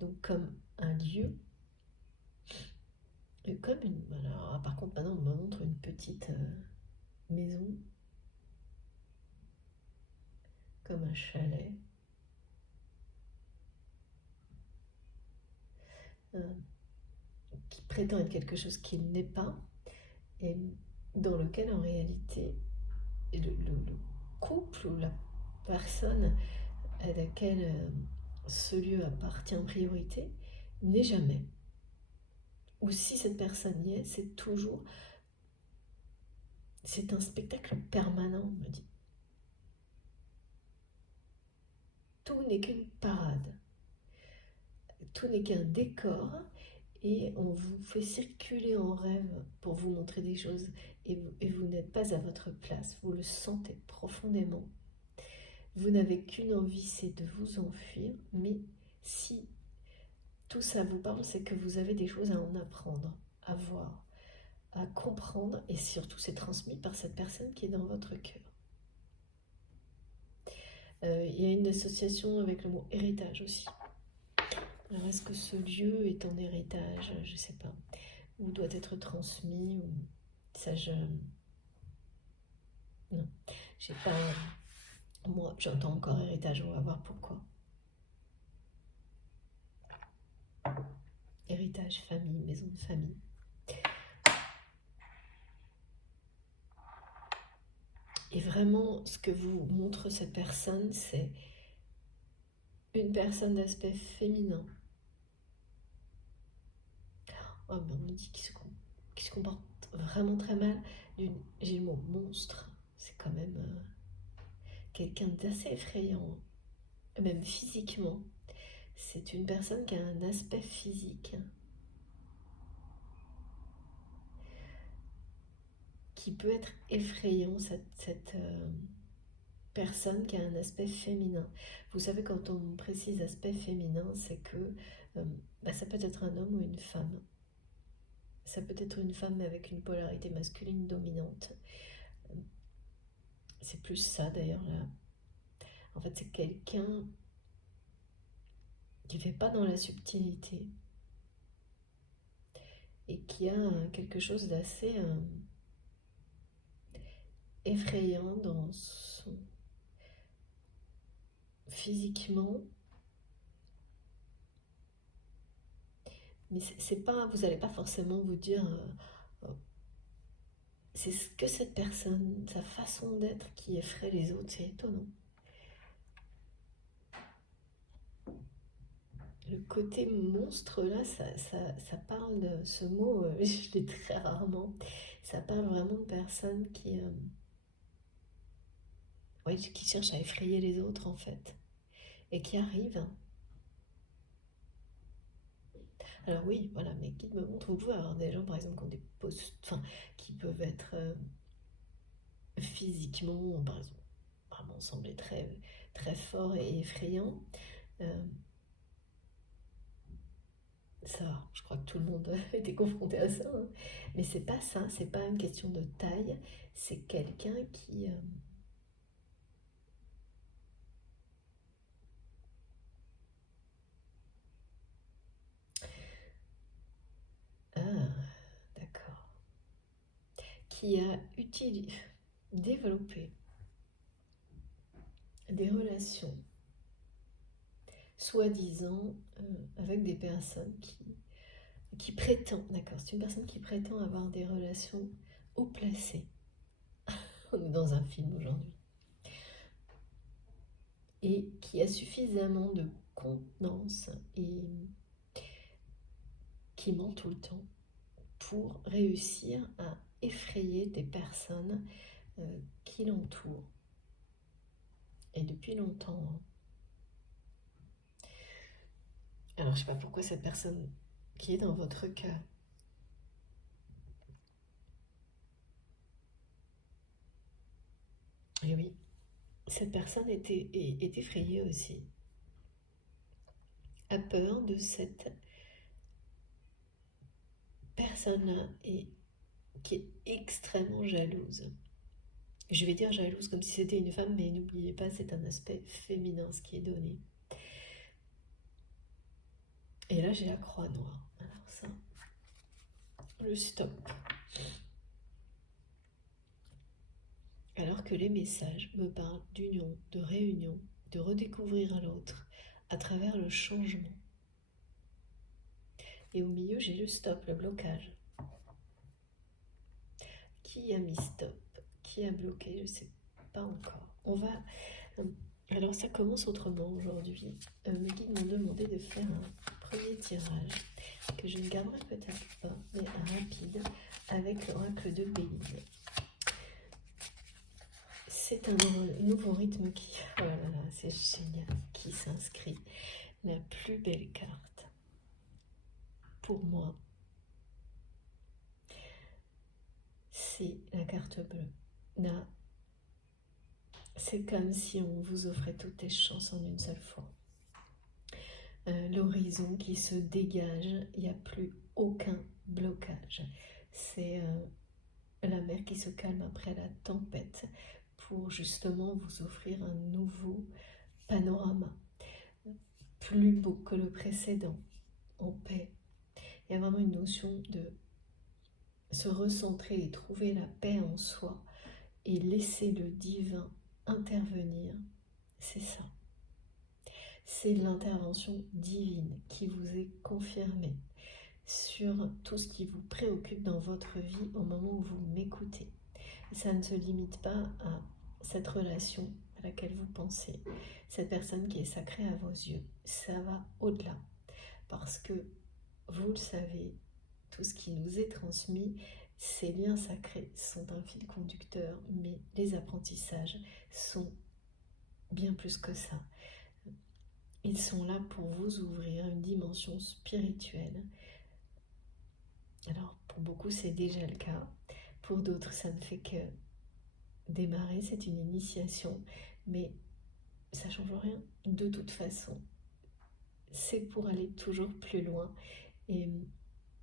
Donc comme un lieu, et comme une... Alors, par contre, maintenant, on me montre une petite maison, comme un chalet, qui prétend être quelque chose qu'il n'est pas, et dans lequel, en réalité, le couple ou la personne à laquelle ce lieu appartient en priorité n'est jamais. Ou si cette personne y est, c'est toujours... C'est un spectacle permanent, on me dit. Tout n'est qu'une parade. Tout n'est qu'un décor. Et on vous fait circuler en rêve pour vous montrer des choses. Et vous n'êtes pas à votre place. Vous le sentez profondément. Vous n'avez qu'une envie, c'est de vous enfuir. Mais si tout ça vous parle, c'est que vous avez des choses à en apprendre, à voir, à comprendre, et surtout c'est transmis par cette personne qui est dans votre cœur. Il y a une association avec le mot héritage aussi. Alors est-ce que ce lieu est en héritage? Je ne sais pas. Ou doit être transmis, ou... Ça je... Non, j'ai pas... Moi, j'entends encore héritage, on va voir pourquoi. Héritage, famille, maison de famille. Et vraiment, ce que vous montre cette personne, c'est une personne d'aspect féminin. Oh, ben on me dit qu'il se comporte vraiment très mal. J'ai le mot monstre, c'est quand même... quelqu'un d'assez effrayant, même physiquement. C'est une personne qui a un aspect physique qui peut être effrayant, cette personne qui a un aspect féminin. Vous savez, quand on précise aspect féminin, c'est que ça peut être un homme ou une femme. Ça peut être une femme avec une polarité masculine dominante. C'est plus ça d'ailleurs là. En fait, c'est quelqu'un qui ne fait pas dans la subtilité et qui a quelque chose d'assez effrayant dans son physiquement. Mais c'est pas, vous n'allez pas forcément vous dire c'est ce que cette personne, sa façon d'être qui effraie les autres, c'est étonnant. Le côté monstre là, ça parle de ce mot, je l'ai très rarement. Ça parle vraiment de personnes qui cherchent à effrayer les autres en fait, et qui arrivent. Alors oui, voilà, mes guides me montrent, vous pouvez avoir des gens par exemple qui ont des postes, enfin, qui peuvent être physiquement, par exemple, vraiment sembler très, très forts et effrayants. Ça, je crois que tout le monde a été confronté à ça, hein. Mais c'est pas ça, c'est pas une question de taille, c'est quelqu'un qui... Ah, d'accord. Qui a développé des relations, soi-disant, avec des personnes qui prétend, d'accord, c'est une personne qui prétend avoir des relations haut placées. On est dans un film aujourd'hui. Et qui a suffisamment de contenance et qui ment tout le temps pour réussir à effrayer des personnes qui l'entourent. Et depuis longtemps, hein. Alors je sais pas pourquoi cette personne qui est dans votre cas, et oui, cette personne est effrayée aussi, a peur de cette personne-là et qui est extrêmement jalouse. Je vais dire jalouse comme si c'était une femme, mais n'oubliez pas, c'est un aspect féminin ce qui est donné. Et là, j'ai la croix noire. Alors ça, le stop. Alors que les messages me parlent d'union, de réunion, de redécouvrir l'autre à travers le changement. Et au milieu, j'ai le stop, le blocage. Qui a mis stop? Qui a bloqué? Je ne sais pas encore. On va... Alors ça commence autrement aujourd'hui. Mes guides m'ont demandé de faire un premier tirage que je ne garderai peut-être pas, mais rapide, avec l'oracle de Béline. C'est un nouveau rythme qui... Oh là là, c'est génial, qui s'inscrit. La plus belle carte, pour moi, c'est la carte bleue. Là, c'est comme si on vous offrait toutes les chances en une seule fois. L'horizon qui se dégage, il n'y a plus aucun blocage. C'est la mer qui se calme après la tempête pour justement vous offrir un nouveau panorama, plus beau que le précédent, en paix. Il y a vraiment une notion de se recentrer et trouver la paix en soi et laisser le divin intervenir. C'est ça. C'est l'intervention divine qui vous est confirmée sur tout ce qui vous préoccupe dans votre vie au moment où vous m'écoutez. Ça ne se limite pas à cette relation à laquelle vous pensez, cette personne qui est sacrée à vos yeux. Ça va au-delà, parce que vous le savez, tout ce qui nous est transmis, ces liens sacrés sont un fil conducteur, mais les apprentissages sont bien plus que ça. Ils sont là pour vous ouvrir une dimension spirituelle. Alors, pour beaucoup, c'est déjà le cas. Pour d'autres, ça ne fait que démarrer, c'est une initiation. Mais ça ne change rien. De toute façon, c'est pour aller toujours plus loin. Et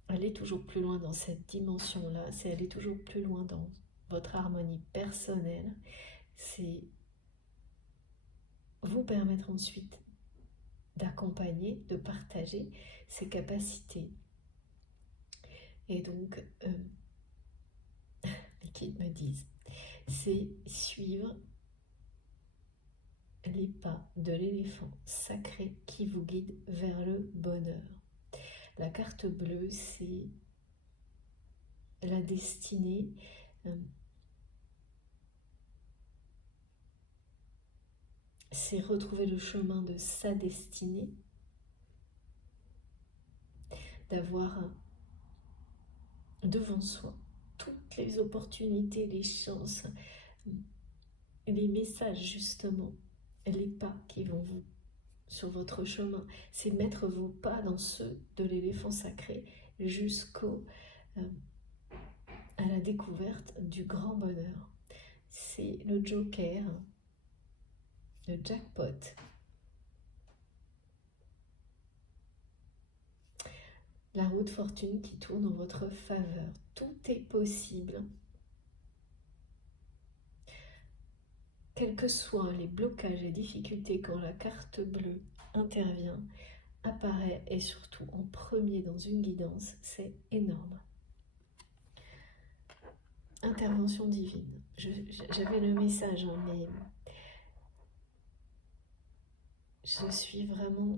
aller toujours plus loin dans cette dimension-là, c'est aller toujours plus loin dans votre harmonie personnelle. C'est vous permettre ensuite d'accompagner, de partager ses capacités. Et donc, les guides me disent, c'est suivre les pas de l'éléphant sacré qui vous guide vers le bonheur. La carte bleue, c'est la destinée. C'est retrouver le chemin de sa destinée, d'avoir devant soi toutes les opportunités, les chances, les messages justement, les pas qui vont vous sur votre chemin. C'est mettre vos pas dans ceux de l'éléphant sacré jusqu'au à la découverte du grand bonheur. C'est le joker, le jackpot. La roue de fortune qui tourne en votre faveur. Tout est possible. Quels que soient les blocages et difficultés quand la carte bleue intervient, apparaît et surtout en premier dans une guidance, c'est énorme. Intervention divine. J'avais le message, hein, mais je suis vraiment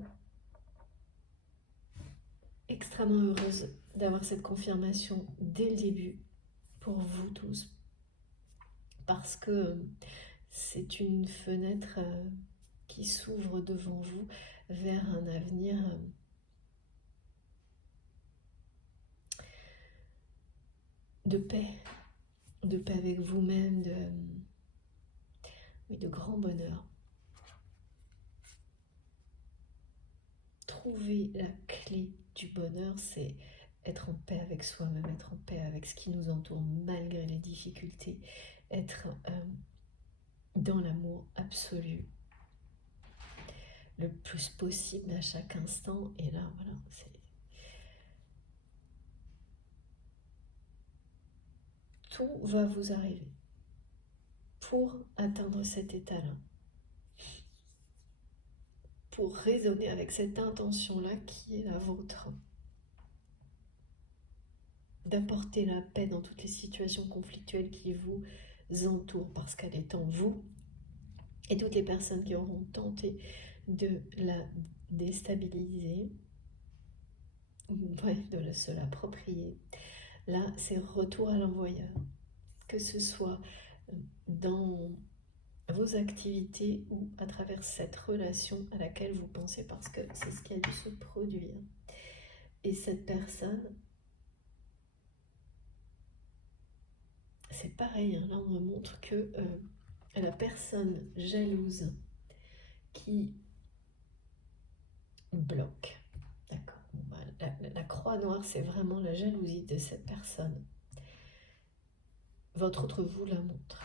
extrêmement heureuse d'avoir cette confirmation dès le début pour vous tous, parce que c'est une fenêtre qui s'ouvre devant vous vers un avenir de paix avec vous-même, de grand bonheur. Trouver la clé du bonheur, c'est être en paix avec soi-même, être en paix avec ce qui nous entoure malgré les difficultés, être dans l'amour absolu le plus possible à chaque instant. Et là, voilà, tout va vous arriver pour atteindre cet état-là, pour raisonner avec cette intention-là qui est la vôtre, d'apporter la paix dans toutes les situations conflictuelles qui vous entourent, parce qu'elle est en vous. Et toutes les personnes qui auront tenté de la déstabiliser, de se l'approprier, là, c'est retour à l'envoyeur. Que ce soit dans vos activités ou à travers cette relation à laquelle vous pensez, parce que c'est ce qui a dû se produire. Et cette personne, c'est pareil, hein, là on me montre que la personne jalouse qui bloque, d'accord, la croix noire, c'est vraiment la jalousie de cette personne. Votre autre vous la montre.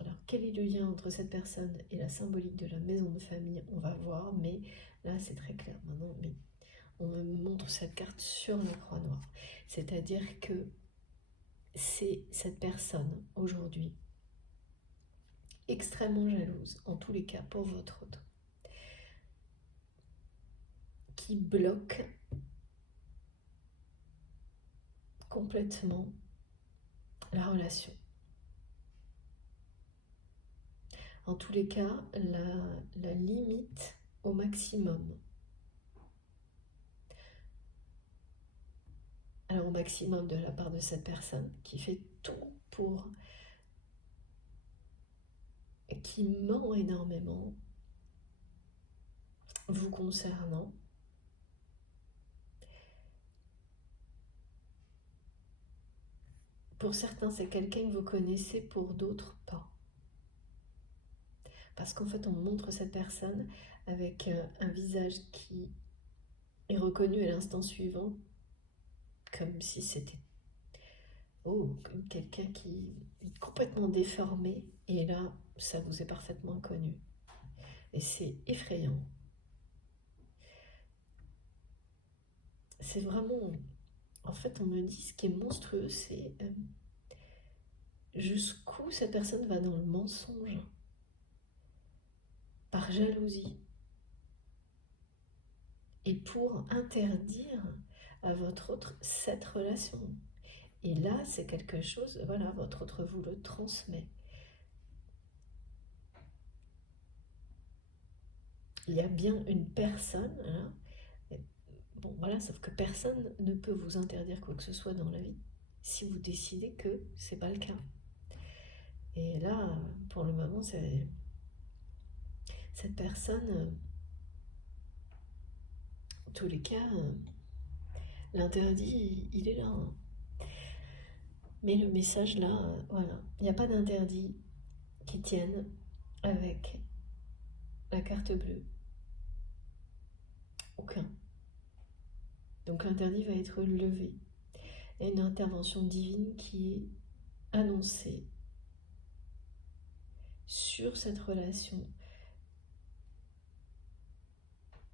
Alors, quel est le lien entre cette personne et la symbolique de la maison de famille? On va voir, mais là, c'est très clair maintenant. Mais on me montre cette carte sur la croix noire. C'est-à-dire que c'est cette personne, aujourd'hui, extrêmement jalouse, en tous les cas pour votre autre, qui bloque complètement la relation. En tous les cas, la limite au maximum. Alors au maximum de la part de cette personne qui fait tout pour, qui ment énormément vous concernant. Pour certains, c'est quelqu'un que vous connaissez, pour d'autres, pas. Parce qu'en fait, on montre cette personne avec un visage qui est reconnu à l'instant suivant, comme si c'était comme quelqu'un qui est complètement déformé, et là, ça vous est parfaitement connu. Et c'est effrayant. C'est vraiment... En fait, on me dit, ce qui est monstrueux, c'est jusqu'où cette personne va dans le mensonge, par jalousie, et pour interdire à votre autre cette relation. Et là, c'est quelque chose, voilà, votre autre vous le transmet. Il y a bien une personne, hein, bon voilà, sauf que personne ne peut vous interdire quoi que ce soit dans la vie si vous décidez que c'est pas le cas. Et là, pour le moment, c'est cette personne, en tous les cas, l'interdit, il est là, hein. Mais le message là, voilà, il n'y a pas d'interdit qui tienne avec la carte bleue. Aucun. Donc l'interdit va être levé. Il y a une intervention divine qui est annoncée sur cette relation.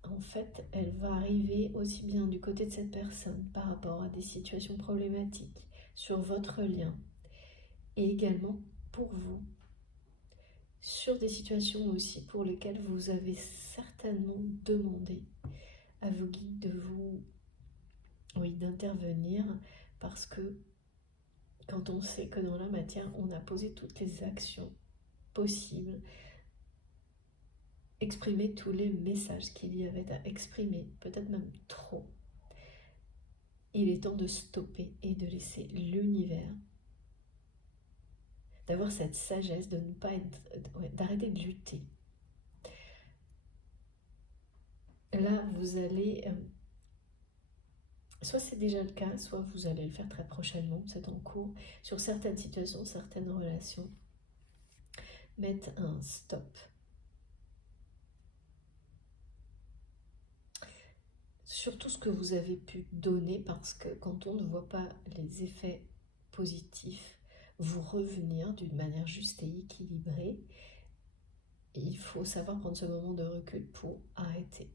En fait, elle va arriver aussi bien du côté de cette personne par rapport à des situations problématiques sur votre lien, et également pour vous sur des situations aussi pour lesquelles vous avez certainement demandé à vos guides de vous, oui, d'intervenir, parce que quand on sait que dans la matière on a posé toutes les actions possibles, exprimer tous les messages qu'il y avait à exprimer, peut-être même trop, il est temps de stopper et de laisser l'univers, d'avoir cette sagesse de ne pas être, d'arrêter de lutter. Là, vous allez, soit c'est déjà le cas, soit vous allez le faire très prochainement, c'est en cours, sur certaines situations, certaines relations, mettre un stop. Sur tout ce que vous avez pu donner, parce que quand on ne voit pas les effets positifs vous revenir d'une manière juste et équilibrée, il faut savoir prendre ce moment de recul pour arrêter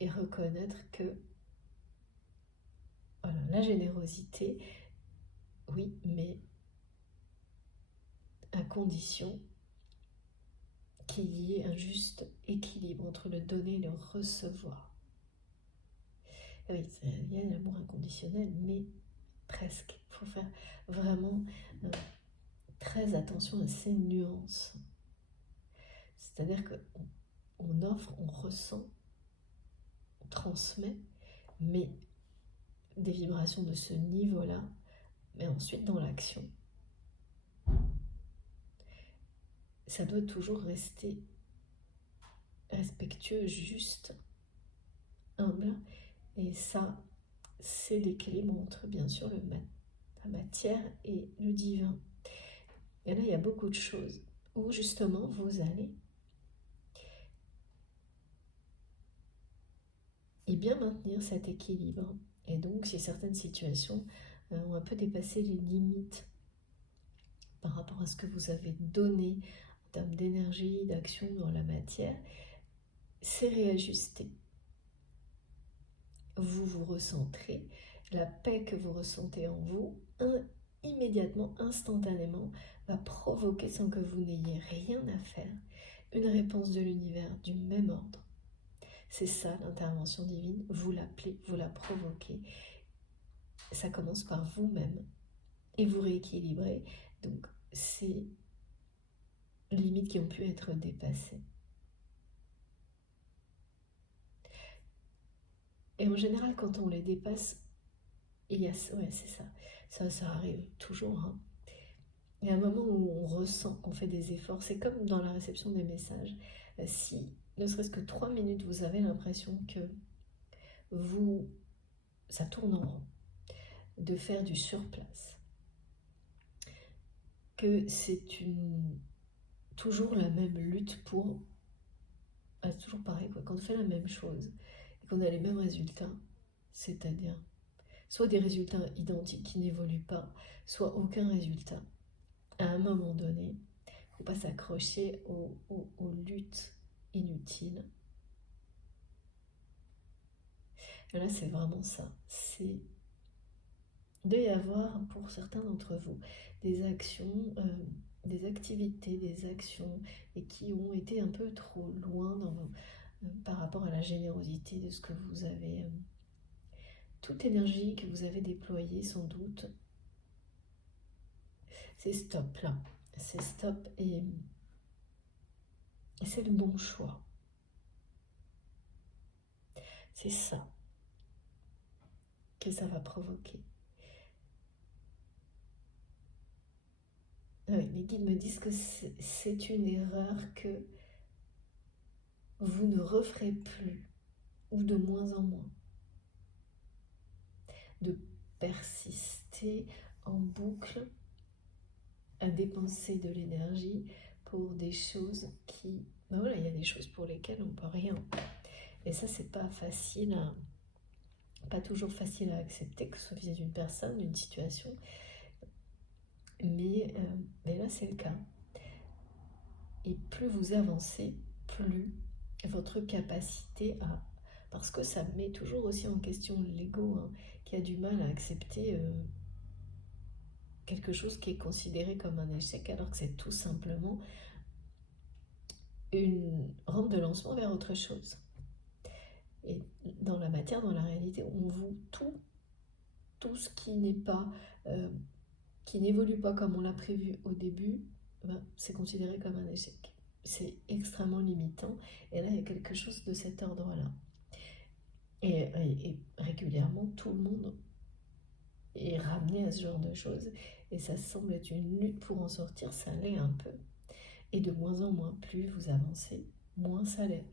et reconnaître que voilà, la générosité, oui, mais à condition qu'il y ait un juste équilibre entre le donner et le recevoir. Oui, il y a l'amour inconditionnel, mais presque. Il faut faire vraiment très attention à ces nuances. C'est-à-dire qu'on offre, on ressent, on transmet, mais des vibrations de ce niveau-là, mais ensuite dans l'action, ça doit toujours rester respectueux, juste, humble, et ça, c'est l'équilibre entre, bien sûr, la matière et le divin. Et là, il y a beaucoup de choses où, justement, vous allez et bien maintenir cet équilibre. Et donc, si certaines situations ont un peu dépassé les limites par rapport à ce que vous avez donné en termes d'énergie, d'action dans la matière, c'est réajusté. Vous vous recentrez, la paix que vous ressentez en vous, immédiatement, instantanément, va provoquer, sans que vous n'ayez rien à faire, une réponse de l'univers du même ordre. C'est ça l'intervention divine, vous l'appelez, vous la provoquez. Ça commence par vous-même et vous rééquilibrez. Donc, c'est les limites qui ont pu être dépassées. Et en général, quand on les dépasse, il y a, ouais, c'est ça, ça arrive toujours, hein. Il y a un moment où on ressent qu'on fait des efforts, c'est comme dans la réception des messages. Si, ne serait-ce que 3 minutes, vous avez l'impression que ça tourne en rond, de faire du surplace, que c'est une toujours la même lutte pour... c'est toujours pareil, quoi. Quand on fait la même chose et qu'on a les mêmes résultats, c'est-à-dire soit des résultats identiques qui n'évoluent pas, soit aucun résultat. À un moment donné, il ne faut pas s'accrocher aux luttes inutiles. Et là, c'est vraiment ça. Il doit y avoir, pour certains d'entre vous, des actions, des activités, des actions, et qui ont été un peu trop loin par rapport à la générosité de ce que vous avez... toute l'énergie que vous avez déployée, sans doute, c'est stop là. C'est stop et c'est le bon choix. C'est ça que ça va provoquer. Oui, mes guides me disent que c'est une erreur que vous ne referez plus, ou de moins en moins. De persister en boucle à dépenser de l'énergie pour des choses qui... Ben voilà, il y a des choses pour lesquelles on ne peut rien. Et ça, c'est pas facile, pas toujours facile à accepter, que ce soit vis-à-vis d'une personne, d'une situation. Mais là, c'est le cas. Et plus vous avancez, plus votre capacité à... Parce que ça met toujours aussi en question l'ego, hein, qui a du mal à accepter quelque chose qui est considéré comme un échec, alors que c'est tout simplement une rampe de lancement vers autre chose. Et dans la matière, dans la réalité, on voue tout ce qui n'est pas... qui n'évolue pas comme on l'a prévu au début, ben, c'est considéré comme un échec. C'est extrêmement limitant. Et là, il y a quelque chose de cet ordre-là. Et régulièrement, tout le monde est ramené à ce genre de choses. Et ça semble être une lutte pour en sortir, ça l'est un peu. Et de moins en moins, plus vous avancez, moins ça l'est.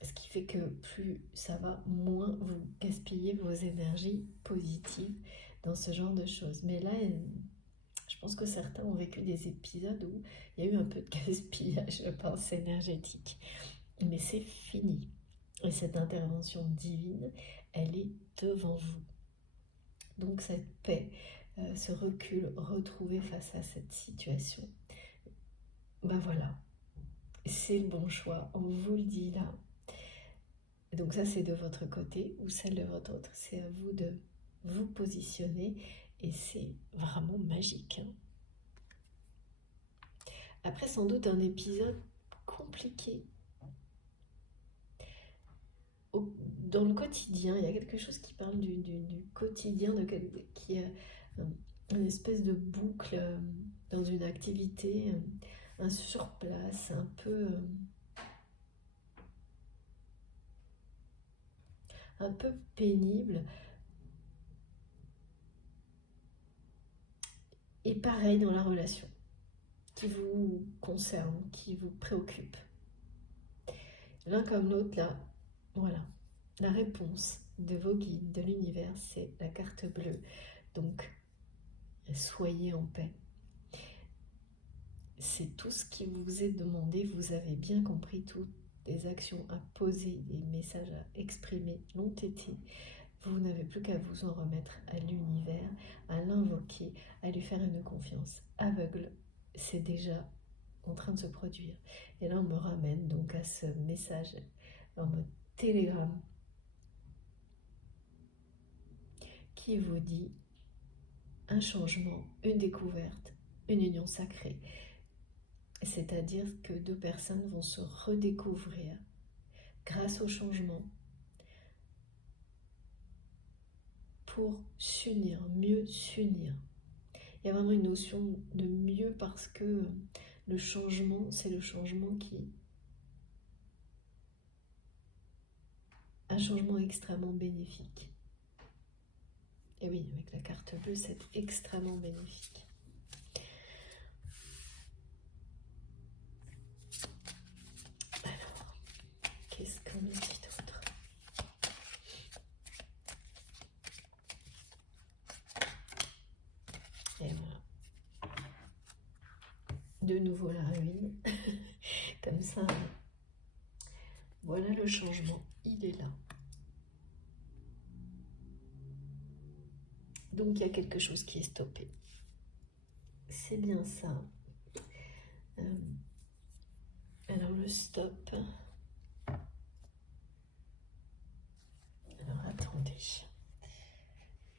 Ce qui fait que plus ça va, moins vous gaspillez vos énergies positives dans ce genre de choses. Mais là, je pense que certains ont vécu des épisodes où il y a eu un peu de gaspillage, je pense, énergétique. Mais c'est fini. Et cette intervention divine, elle est devant vous. Donc cette paix, ce recul retrouvé face à cette situation, ben voilà, c'est le bon choix, on vous le dit là. Donc ça, c'est de votre côté ou celle de votre autre. C'est à vous de vous positionner et c'est vraiment magique. Après, sans doute un épisode compliqué. Dans le quotidien, il y a quelque chose qui parle du quotidien, qui a une espèce de boucle dans une activité, un surplace, un peu pénible. Et pareil dans la relation qui vous concerne, qui vous préoccupe. L'un comme l'autre, là, voilà. La réponse de vos guides, de l'univers, c'est la carte bleue. Donc, soyez en paix. C'est tout ce qui vous est demandé. Vous avez bien compris, toutes les actions à poser, les messages à exprimer l'ont été. Vous n'avez plus qu'à vous en remettre à l'univers, à l'invoquer, à lui faire une confiance aveugle. C'est déjà en train de se produire. Et là, on me ramène donc à ce message en mode télégramme qui vous dit un changement, une découverte, une union sacrée. C'est-à-dire que deux personnes vont se redécouvrir grâce au changement pour s'unir, mieux s'unir. Il y a vraiment une notion de mieux parce que le changement, c'est le changement un changement extrêmement bénéfique. Et oui, avec la carte bleue, c'est extrêmement bénéfique. Alors, qu'est-ce qu'on nous dit d'autre? Et voilà. de nouveau la ruine. Comme ça, voilà le changement, il est là. Donc il y a quelque chose qui est stoppé. C'est bien ça. Alors le stop. Alors attendez.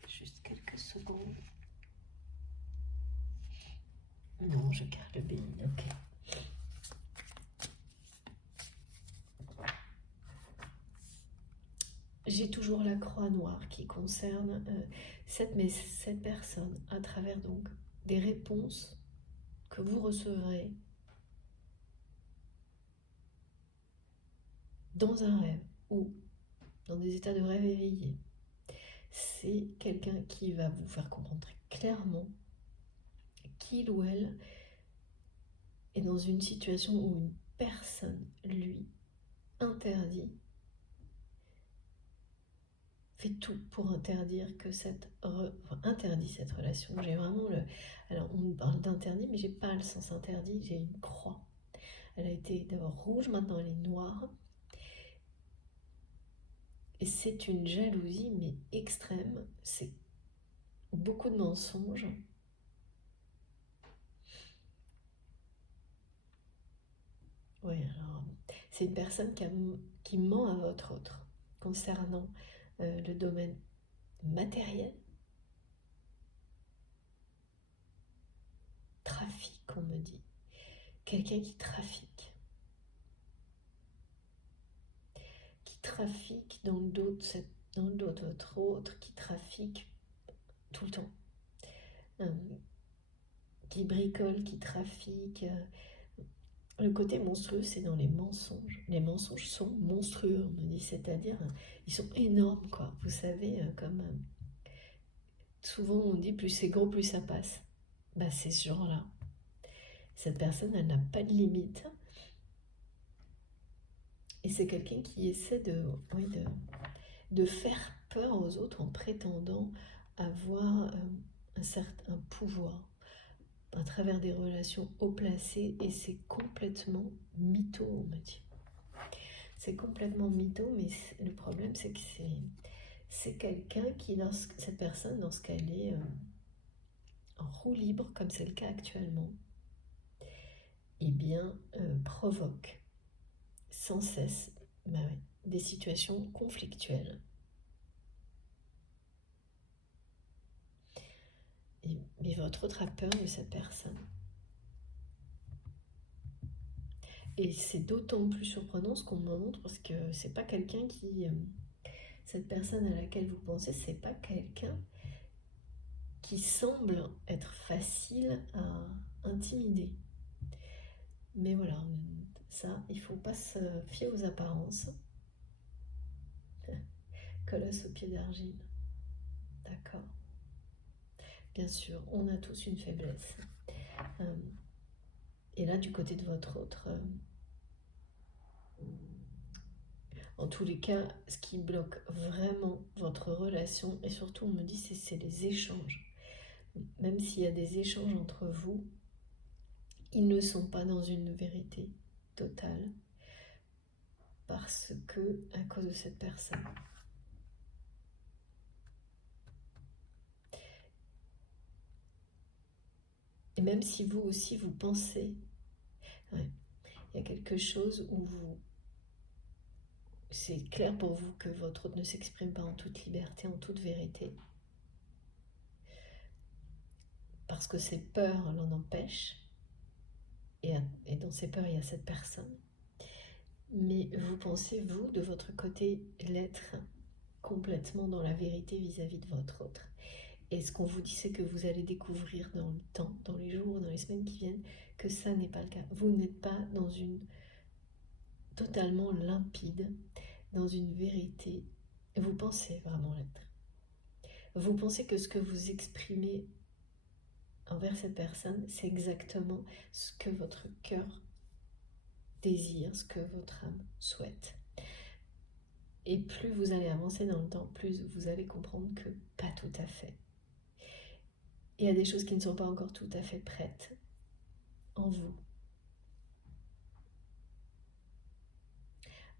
Juste quelques secondes. Non, je garde le BI, ok. J'ai toujours la croix noire qui concerne cette personne à travers donc des réponses que vous recevrez dans un rêve ou dans des états de rêve éveillés. C'est quelqu'un qui va vous faire comprendre très clairement qu'il ou elle est dans une situation où une personne lui interdit, fait tout pour interdire que interdit cette relation. J'ai vraiment le... Alors on me parle d'interdit, mais j'ai pas le sens interdit, j'ai une croix. Elle a été d'abord rouge, maintenant elle est noire. Et c'est une jalousie, mais extrême. C'est beaucoup de mensonges. Oui, alors, c'est une personne qui ment à votre autre concernant le domaine matériel. Trafic, on me dit. Quelqu'un qui trafique. Qui trafique dans le dos de votre autre, qui trafique tout le temps. Qui bricole, qui trafique. Le côté monstrueux, c'est dans les mensonges. Les mensonges sont monstrueux, on me dit, c'est-à-dire, ils sont énormes, quoi. Vous savez, comme souvent on dit, plus c'est gros, plus ça passe. Bah, c'est ce genre-là. Cette personne, elle n'a pas de limite. Et c'est quelqu'un qui essaie de faire peur aux autres en prétendant avoir un certain pouvoir à travers des relations haut placées, et c'est complètement mytho, on me dit. C'est complètement mytho, mais le problème, c'est que c'est quelqu'un qui, cette personne, lorsqu'elle est en roue libre, comme c'est le cas actuellement, eh bien, provoque sans cesse des situations conflictuelles. Mais votre autre a peur de cette personne. Et c'est d'autant plus surprenant ce qu'on me montre, parce que c'est pas quelqu'un qui... cette personne à laquelle vous pensez, c'est pas quelqu'un qui semble être facile à intimider. Mais voilà, ça, il faut pas se fier aux apparences. Colosse au pied d'argile. D'accord. Bien sûr, on a tous une faiblesse. Et là, du côté de votre autre, en tous les cas, ce qui bloque vraiment votre relation, et surtout on me dit, c'est les échanges. Même s'il y a des échanges entre vous, ils ne sont pas dans une vérité totale, parce que, à cause de cette personne. Et même si vous aussi, vous pensez, il y a quelque chose où c'est clair pour vous que votre autre ne s'exprime pas en toute liberté, en toute vérité, parce que ses peurs l'en empêchent, et dans ces peurs, il y a cette personne. Mais vous pensez, vous, de votre côté, l'être complètement dans la vérité vis-à-vis de votre autre. Et ce qu'on vous dit, c'est que vous allez découvrir dans le temps, dans les jours, dans les semaines qui viennent, que ça n'est pas le cas. Vous n'êtes pas dans une totalement limpide, dans une vérité. Vous pensez vraiment l'être. Vous pensez que ce que vous exprimez envers cette personne, c'est exactement ce que votre cœur désire, ce que votre âme souhaite. Et plus vous allez avancer dans le temps, plus vous allez comprendre que pas tout à fait. Il y a des choses qui ne sont pas encore tout à fait prêtes en vous,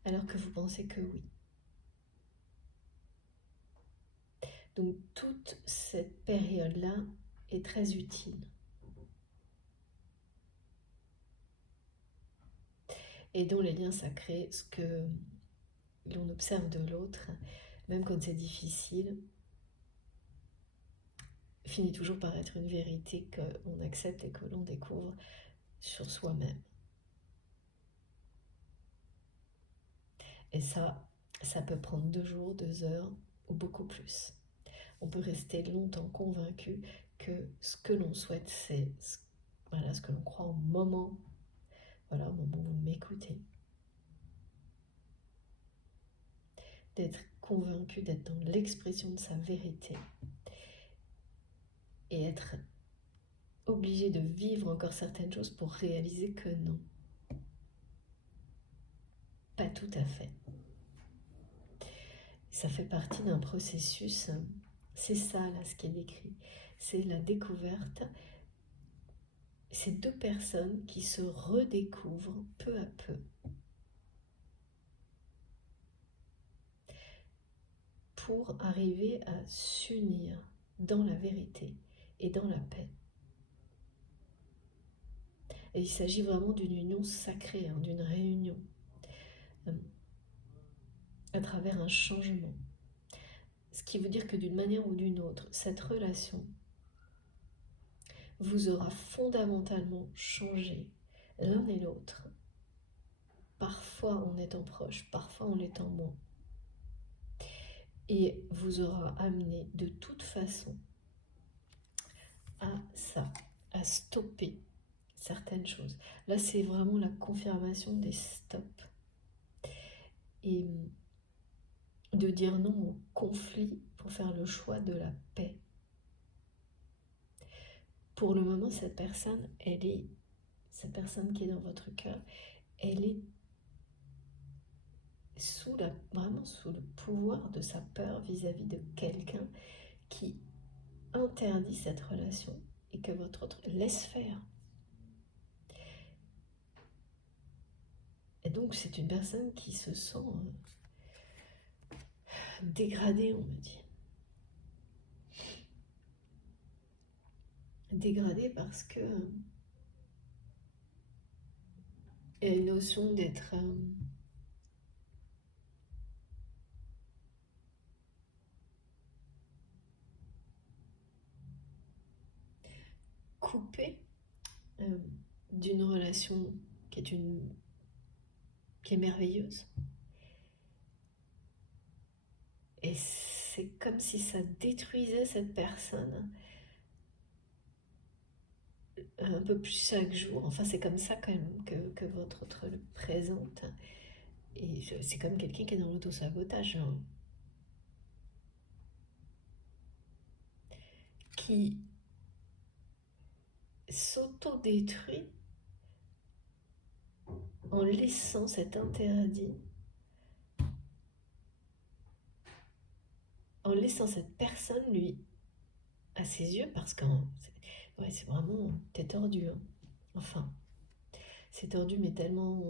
alors que vous pensez que oui. Donc toute cette période-là est très utile. Et dans les liens sacrés, ce que l'on observe de l'autre, même quand c'est difficile, finit toujours par être une vérité qu'on accepte et que l'on découvre sur soi-même. Et ça peut prendre 2 jours, 2 heures ou beaucoup plus. On peut rester longtemps convaincu que ce que l'on souhaite, c'est ce que l'on croit au moment où vous m'écoutez. D'être convaincu, d'être dans l'expression de sa vérité et être obligé de vivre encore certaines choses pour réaliser que non. Pas tout à fait. Ça fait partie d'un processus, c'est ça là ce qui est décrit, c'est la découverte. Ces 2 personnes qui se redécouvrent peu à peu. Pour arriver à s'unir dans la vérité et dans la paix. Et il s'agit vraiment d'une union sacrée, d'une réunion, à travers un changement. Ce qui veut dire que d'une manière ou d'une autre, cette relation vous aura fondamentalement changé l'un et l'autre. Parfois en étant proche, parfois en l'étant moins. Et vous aura amené de toute façon à stopper certaines choses. Là, c'est vraiment la confirmation des stops. Et de dire non au conflit pour faire le choix de la paix. Pour le moment, cette personne qui est dans votre cœur, elle est vraiment sous le pouvoir de sa peur vis-à-vis de quelqu'un qui interdit cette relation et que votre autre laisse faire. Et donc c'est une personne qui se sent dégradée, on me dit. Dégradée parce que il y a une notion d'être coupé d'une relation qui est merveilleuse. Et c'est comme si ça détruisait cette personne un peu plus chaque jour. Enfin, c'est comme ça quand même que votre autre le présente. Et c'est comme quelqu'un qui est dans l'autosabotage, qui s'auto-détruit en laissant cet interdit, en laissant cette personne, lui, à ses yeux, parce que c'est vraiment, t'es tordu. Enfin, c'est tordu, mais tellement...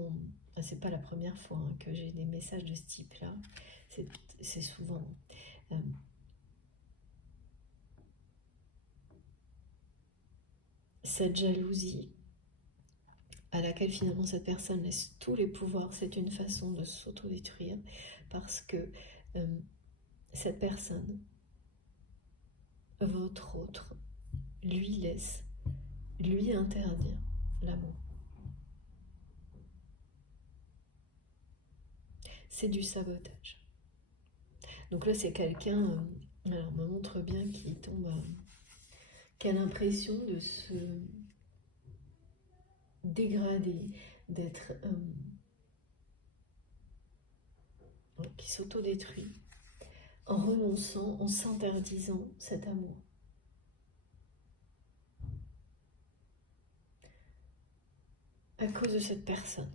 c'est pas la première fois que j'ai des messages de ce type-là. C'est souvent... cette jalousie à laquelle finalement cette personne laisse tous les pouvoirs, c'est une façon de s'autodétruire parce que cette personne, votre autre, lui interdire l'amour. C'est du sabotage. Donc là, c'est quelqu'un, alors me montre bien qu'il tombe, qui a l'impression de se dégrader, d'être... qui s'autodétruit en renonçant, en s'interdisant cet amour. À cause de cette personne.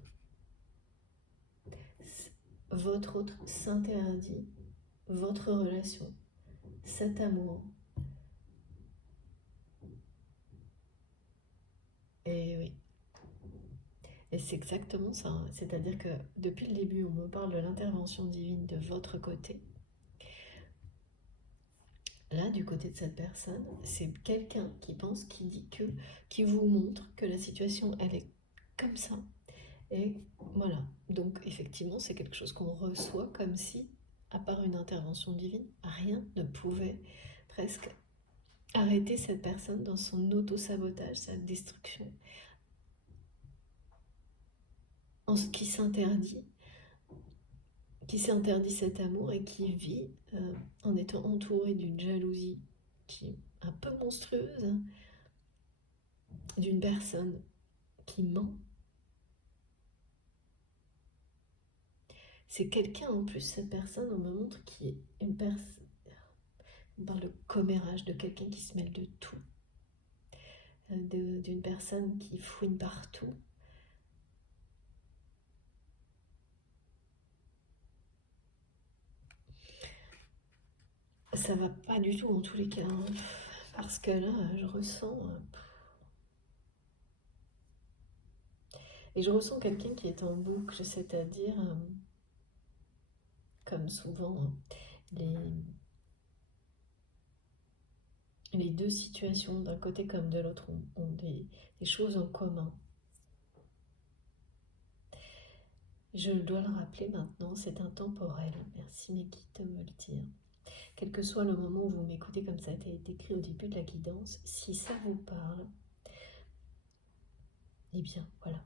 Votre autre s'interdit votre relation, cet amour. Et oui, Et c'est exactement ça, hein. C'est-à-dire que depuis le début, on me parle de l'intervention divine de votre côté. Là, du côté de cette personne, c'est quelqu'un qui pense, qui dit que, qui vous montre que la situation, elle est comme ça. Et voilà. Donc, effectivement, c'est quelque chose qu'on reçoit comme si, à part une intervention divine, rien ne pouvait presque arrêter cette personne dans son auto-sabotage, sa destruction, en ce qui s'interdit cet amour et qui vit en étant entouré d'une jalousie qui est un peu monstrueuse, d'une personne qui ment. C'est quelqu'un en plus, cette personne, on me montre qui est une personne, on parle de commérage, de quelqu'un qui se mêle de tout, d'une personne qui fouine partout. Ça va pas du tout en tous les cas, hein, parce que là, je ressens... Et je ressens quelqu'un qui est en boucle, c'est-à-dire, comme souvent, les deux situations, d'un côté comme de l'autre, ont des choses en commun. Je dois le rappeler maintenant, c'est intemporel. Merci mes guides de me le dire. Quel que soit le moment où vous m'écoutez, comme ça a été écrit au début de la guidance, si ça vous parle, eh bien voilà,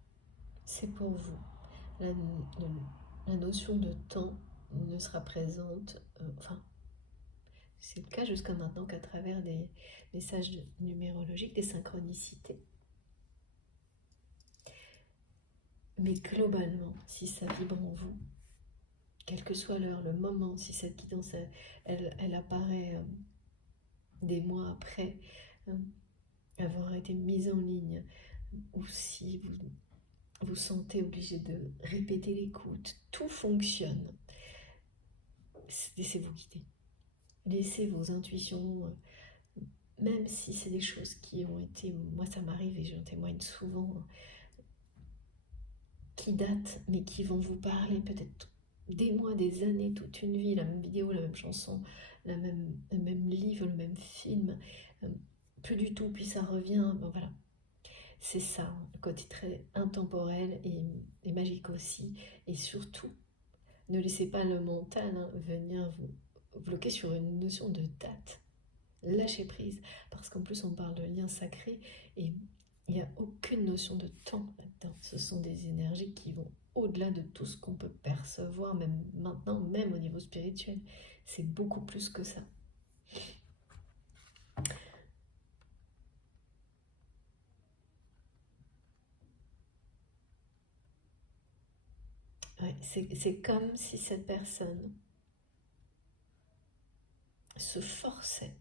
c'est pour vous. La notion de temps ne sera présente, enfin, c'est le cas jusqu'à maintenant qu'à travers des messages numérologiques, des synchronicités. Mais globalement, si ça vibre en vous, quelle que soit l'heure, le moment, si cette guidance, elle apparaît des mois après avoir été mise en ligne, ou si vous sentez obligé de répéter l'écoute, tout fonctionne. Laissez-vous guider. Laissez vos intuitions, même si c'est des choses qui ont été, moi ça m'arrive et j'en témoigne souvent, qui datent, mais qui vont vous parler peut-être des mois, des années, toute une vie, la même vidéo, la même chanson, le même livre, le même film, plus du tout, puis ça revient, ben voilà. C'est ça, le côté très intemporel et magique aussi. Et surtout, ne laissez pas le mental venir vous bloquer sur une notion de date. Lâchez prise, parce qu'en plus on parle de lien sacré et il n'y a aucune notion de temps là-dedans. Ce sont des énergies qui vont au-delà de tout ce qu'on peut percevoir, même maintenant, même au niveau spirituel. C'est beaucoup plus que ça. Ouais, c'est comme si cette personne se forçait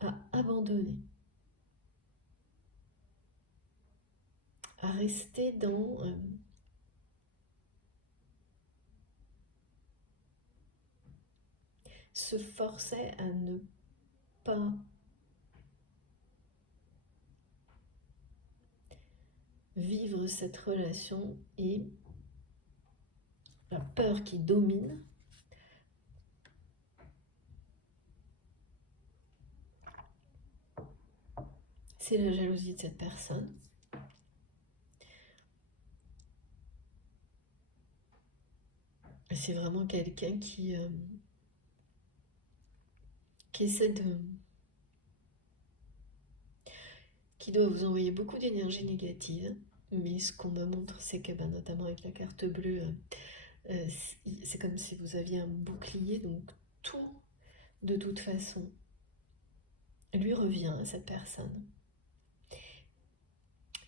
à abandonner, à rester dans se forçait à ne pas vivre cette relation et la peur qui domine c'est la jalousie de cette personne. C'est vraiment quelqu'un qui essaie qui doit vous envoyer beaucoup d'énergie négative. Mais ce qu'on me montre, c'est que notamment avec la carte bleue, c'est comme si vous aviez un bouclier, donc tout, de toute façon, lui revient à cette personne.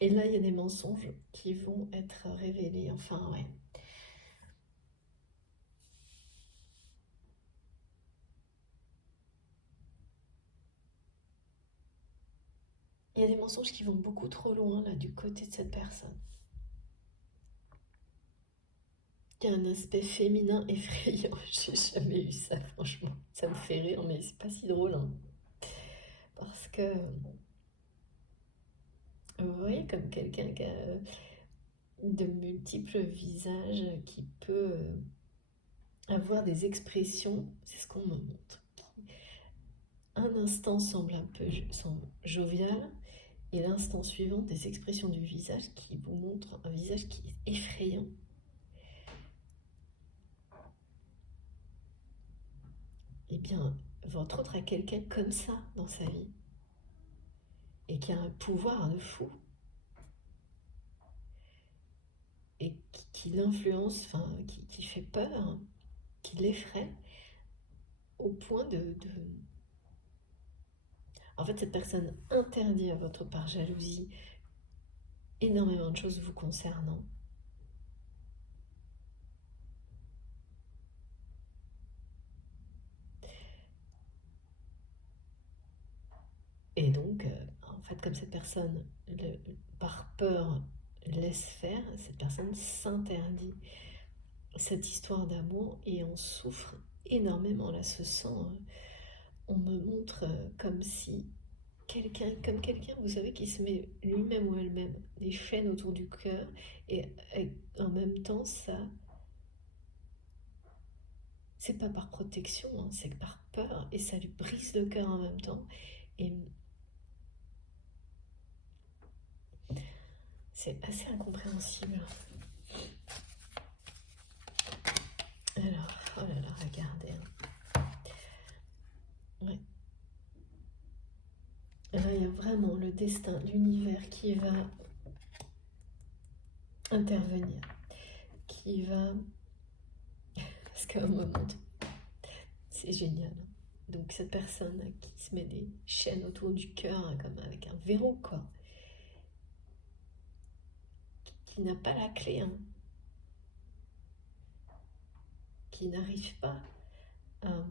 Et là, il y a des mensonges qui vont être révélés, enfin, ouais. Il y a des mensonges qui vont beaucoup trop loin, là, du côté de cette personne. Il y a un aspect féminin effrayant. J'ai jamais eu ça, franchement. Ça me fait rire, mais c'est pas si drôle, hein. Parce que Vous voyez comme quelqu'un qui a de multiples visages, qui peut avoir des expressions, c'est ce qu'on me montre, qui un instant semble un peu jovial, et l'instant suivant, des expressions du visage qui vous montrent un visage qui est effrayant. Eh bien, votre autre a quelqu'un comme ça dans sa vie, et qui a un pouvoir de fou, et qui l'influence, enfin, qui fait peur, qui l'effraie, au point de... En fait, cette personne interdit à votre part jalousie énormément de choses vous concernant. Et donc, en fait, comme cette personne, par peur, laisse faire, cette personne s'interdit cette histoire d'amour et en souffre énormément. Là, se sent, on me montre comme si comme quelqu'un, vous savez, qui se met lui-même ou elle-même des chaînes autour du cœur, et en même temps, ça, c'est pas par protection, hein, c'est par peur, et ça lui brise le cœur en même temps. Et c'est assez incompréhensible. Alors, oh là là, regardez. Ouais. Et là, il y a vraiment le destin, l'univers qui va intervenir, qui va... Parce qu'à un moment, c'est génial. Donc cette personne qui se met des chaînes autour du cœur, hein, comme avec un verrou, quoi, qui n'a pas la clé, hein, qui n'arrive pas à,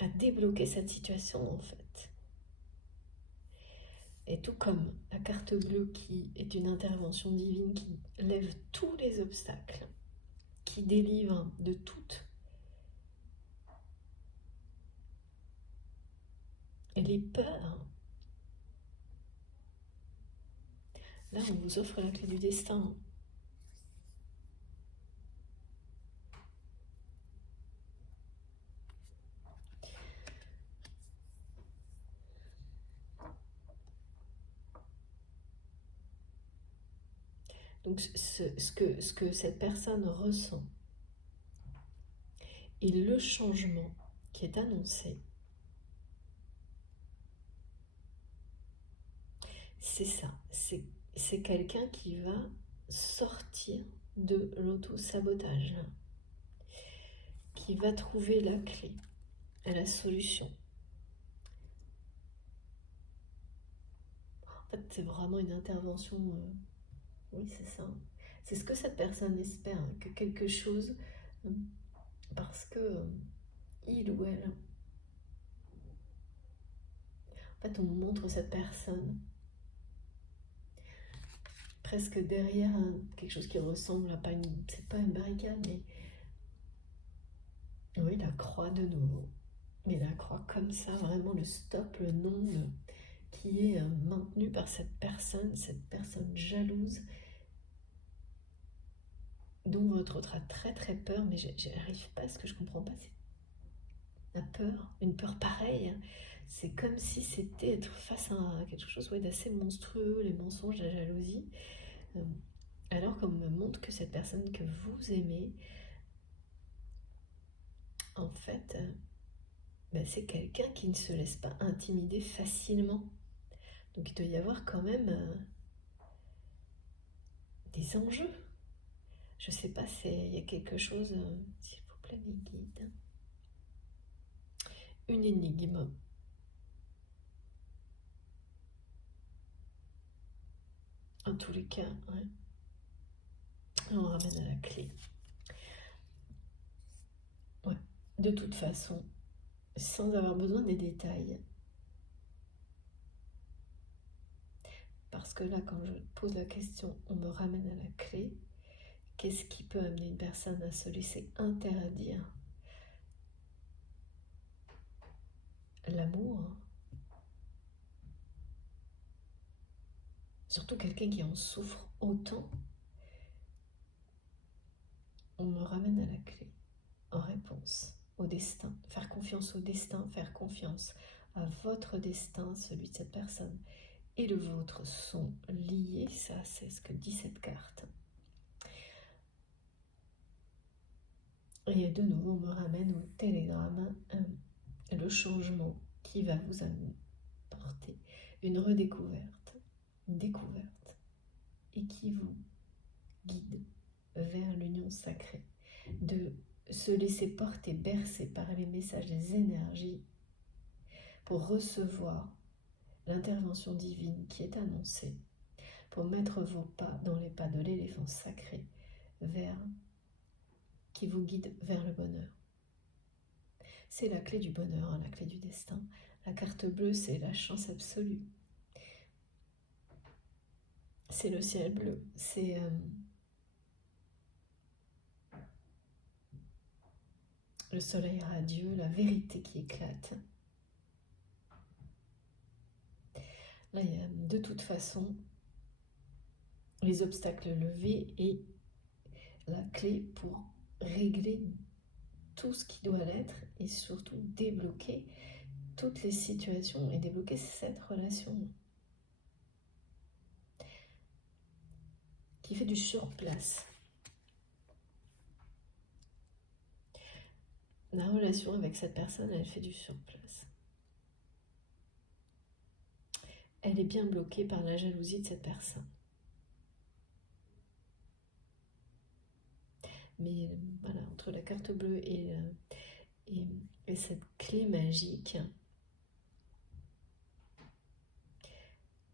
à débloquer cette situation, en fait. Et tout comme la carte bleue, qui est une intervention divine, qui lève tous les obstacles, qui délivre de toutes les peurs. Là, on vous offre la clé du destin. Donc, ce que cette personne ressent et le changement qui est annoncé, c'est ça. C'est quelqu'un qui va sortir de l'auto-sabotage, qui va trouver la clé à la solution. En fait, c'est vraiment une intervention. Oui, c'est ça. C'est ce que cette personne espère, hein, que quelque chose, parce que il ou elle, en fait, on montre cette personne presque derrière quelque chose qui ressemble à c'est pas une barricade, mais oui, la croix de nouveau. Mais la croix comme ça, vraiment le stop, le non, qui est maintenu par cette personne jalouse, dont votre autre a très très peur, mais j'arrive pas, ce que je comprends pas, c'est la peur, une peur pareille. C'est comme si c'était être face à quelque chose, ouais, d'assez monstrueux, les mensonges, la jalousie. Alors qu'on me montre que cette personne que vous aimez, en fait, c'est quelqu'un qui ne se laisse pas intimider facilement. Donc il doit y avoir quand même des enjeux. Je sais pas, il y a quelque chose, s'il vous plaît, mes guides. Une énigme. En tous les cas, ouais. On ramène à la clé. Ouais. De toute façon, sans avoir besoin des détails. Parce que là, quand je pose la question, on me ramène à la clé. Qu'est-ce qui peut amener une personne à se laisser interdire l'amour, surtout quelqu'un qui en souffre autant, on me ramène à la clé, en réponse au destin. Faire confiance au destin, faire confiance à votre destin, celui de cette personne et le vôtre sont liés, ça c'est ce que dit cette carte. Et de nouveau on me ramène au télégramme, le changement qui va vous apporter une redécouverte, une découverte, et qui vous guide vers l'union sacrée, de se laisser porter, bercer par les messages des énergies pour recevoir l'intervention divine qui est annoncée, pour mettre vos pas dans les pas de l'éléphant sacré qui vous guide vers le bonheur. C'est la clé du bonheur, la clé du destin. La carte bleue, c'est la chance absolue. C'est le ciel bleu, c'est le soleil radieux, la vérité qui éclate. Là, il y a de toute façon les obstacles levés et la clé pour régler tout ce qui doit l'être et surtout débloquer toutes les situations et débloquer cette relation qui fait du surplace. La relation avec cette personne, elle fait du surplace. Elle est bien bloquée par la jalousie de cette personne. Mais voilà, entre la carte bleue et cette clé magique,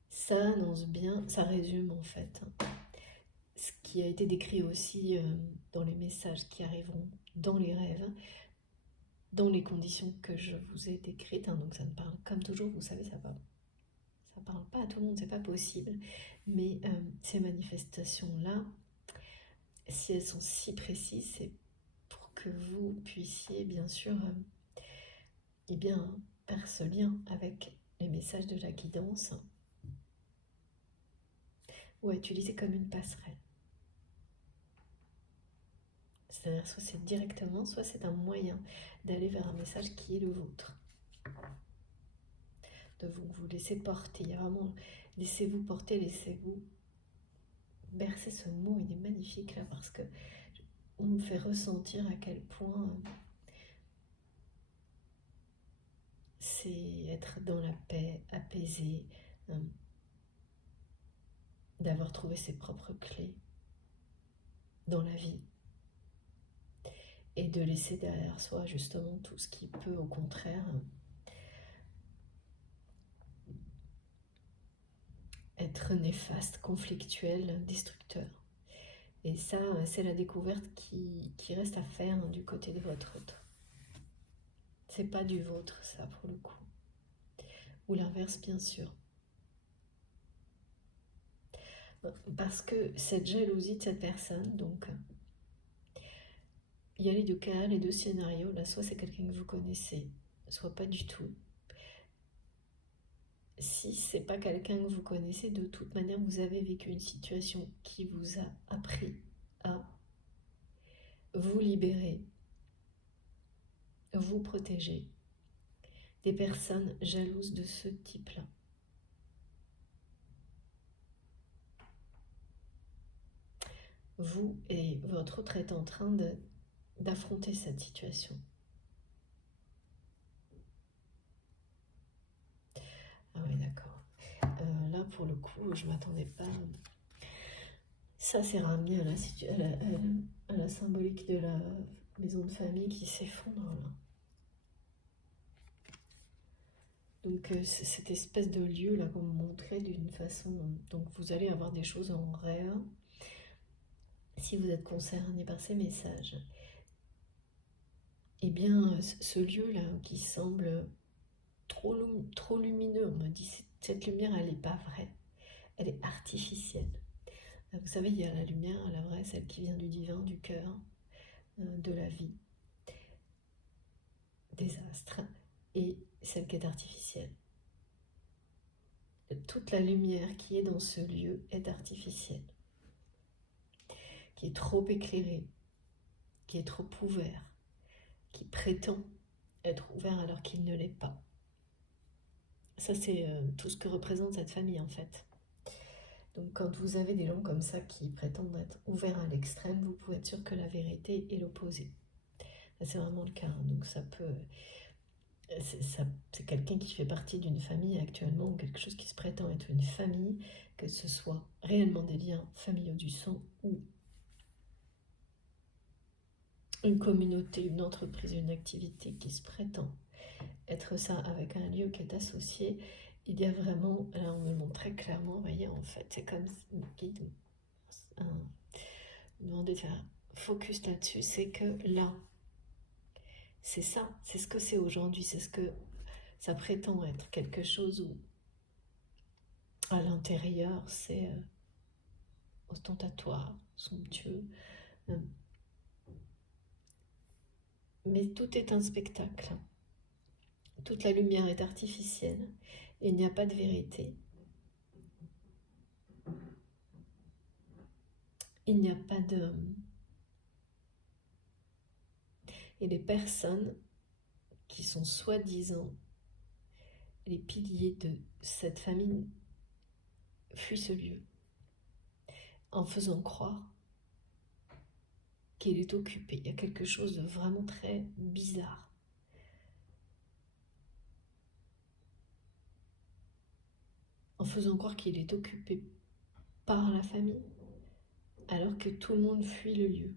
ça annonce bien, ça résume en fait ce qui a été décrit aussi dans les messages qui arriveront dans les rêves, dans les conditions que je vous ai décrites. Donc ça ne parle, comme toujours, vous savez, ça parle pas à tout le monde, c'est pas possible. Mais ces manifestations-là, si elles sont si précises, c'est pour que vous puissiez bien sûr faire ce lien avec les messages de la guidance ou utiliser comme une passerelle. C'est-à-dire soit c'est directement, soit c'est un moyen d'aller vers un message qui est le vôtre. De vous laisser porter. Il y a vraiment, laissez-vous porter, laissez-vous bercer. Ce mot, il est magnifique là parce que on me fait ressentir à quel point c'est être dans la paix, apaisé, d'avoir trouvé ses propres clés dans la vie et de laisser derrière soi justement tout ce qui peut au contraire être néfaste, conflictuel, destructeur. Et ça, c'est la découverte qui reste à faire du côté de votre autre. C'est pas du vôtre, ça, pour le coup. Ou l'inverse, bien sûr. Parce que cette jalousie de cette personne, donc, il y a les deux cas, les deux scénarios. Là, soit c'est quelqu'un que vous connaissez, soit pas du tout. Si c'est pas quelqu'un que vous connaissez, de toute manière, vous avez vécu une situation qui vous a appris à vous libérer, vous protéger des personnes jalouses de ce type-là. Vous et votre autre êtes en train d'affronter cette situation. Ah oui, d'accord. Là, pour le coup, je ne m'attendais pas. Ça, c'est ramené à la symbolique de la maison de famille qui s'effondre. Là. Donc, cette espèce de lieu, là, qu'on me montrait d'une façon... Donc, vous allez avoir des choses en rêve si vous êtes concerné par ces messages. Eh bien, ce lieu-là qui semble trop lumineux, on me dit, cette lumière, elle n'est pas vraie, elle est artificielle. Vous savez, il y a la lumière, la vraie, celle qui vient du divin, du cœur, de la vie, des astres, et celle qui est artificielle. toute la lumière qui est dans ce lieu est artificielle, qui est trop éclairée, qui est trop ouvert, qui prétend être ouvert alors qu'il ne l'est pas. Ça, c'est tout ce que représente cette famille en fait. Donc quand vous avez des gens comme ça qui prétendent être ouverts à l'extrême, vous pouvez être sûr que la vérité est l'opposé. C'est vraiment le cas. Donc ça peut... C'est quelqu'un qui fait partie d'une famille actuellement, ou quelque chose qui se prétend être une famille, que ce soit réellement des liens familiaux du sang ou une communauté, une entreprise, une activité qui se prétend être ça avec un lieu qui est associé. Il y a vraiment, là on me le montre très clairement, vous voyez, en fait, c'est comme un guide, demander de faire focus là-dessus, c'est que là, c'est ça, c'est ce que c'est aujourd'hui, c'est ce que ça prétend être, quelque chose où à l'intérieur c'est ostentatoire, somptueux, mais tout est un spectacle, toute la lumière est artificielle, il n'y a pas de vérité, il n'y a pas de... Et les personnes qui sont soi-disant les piliers de cette famille fuient ce lieu en faisant croire qu'il est occupé. Il y a quelque chose de vraiment très bizarre. En faisant croire qu'il est occupé par la famille, alors que tout le monde fuit le lieu.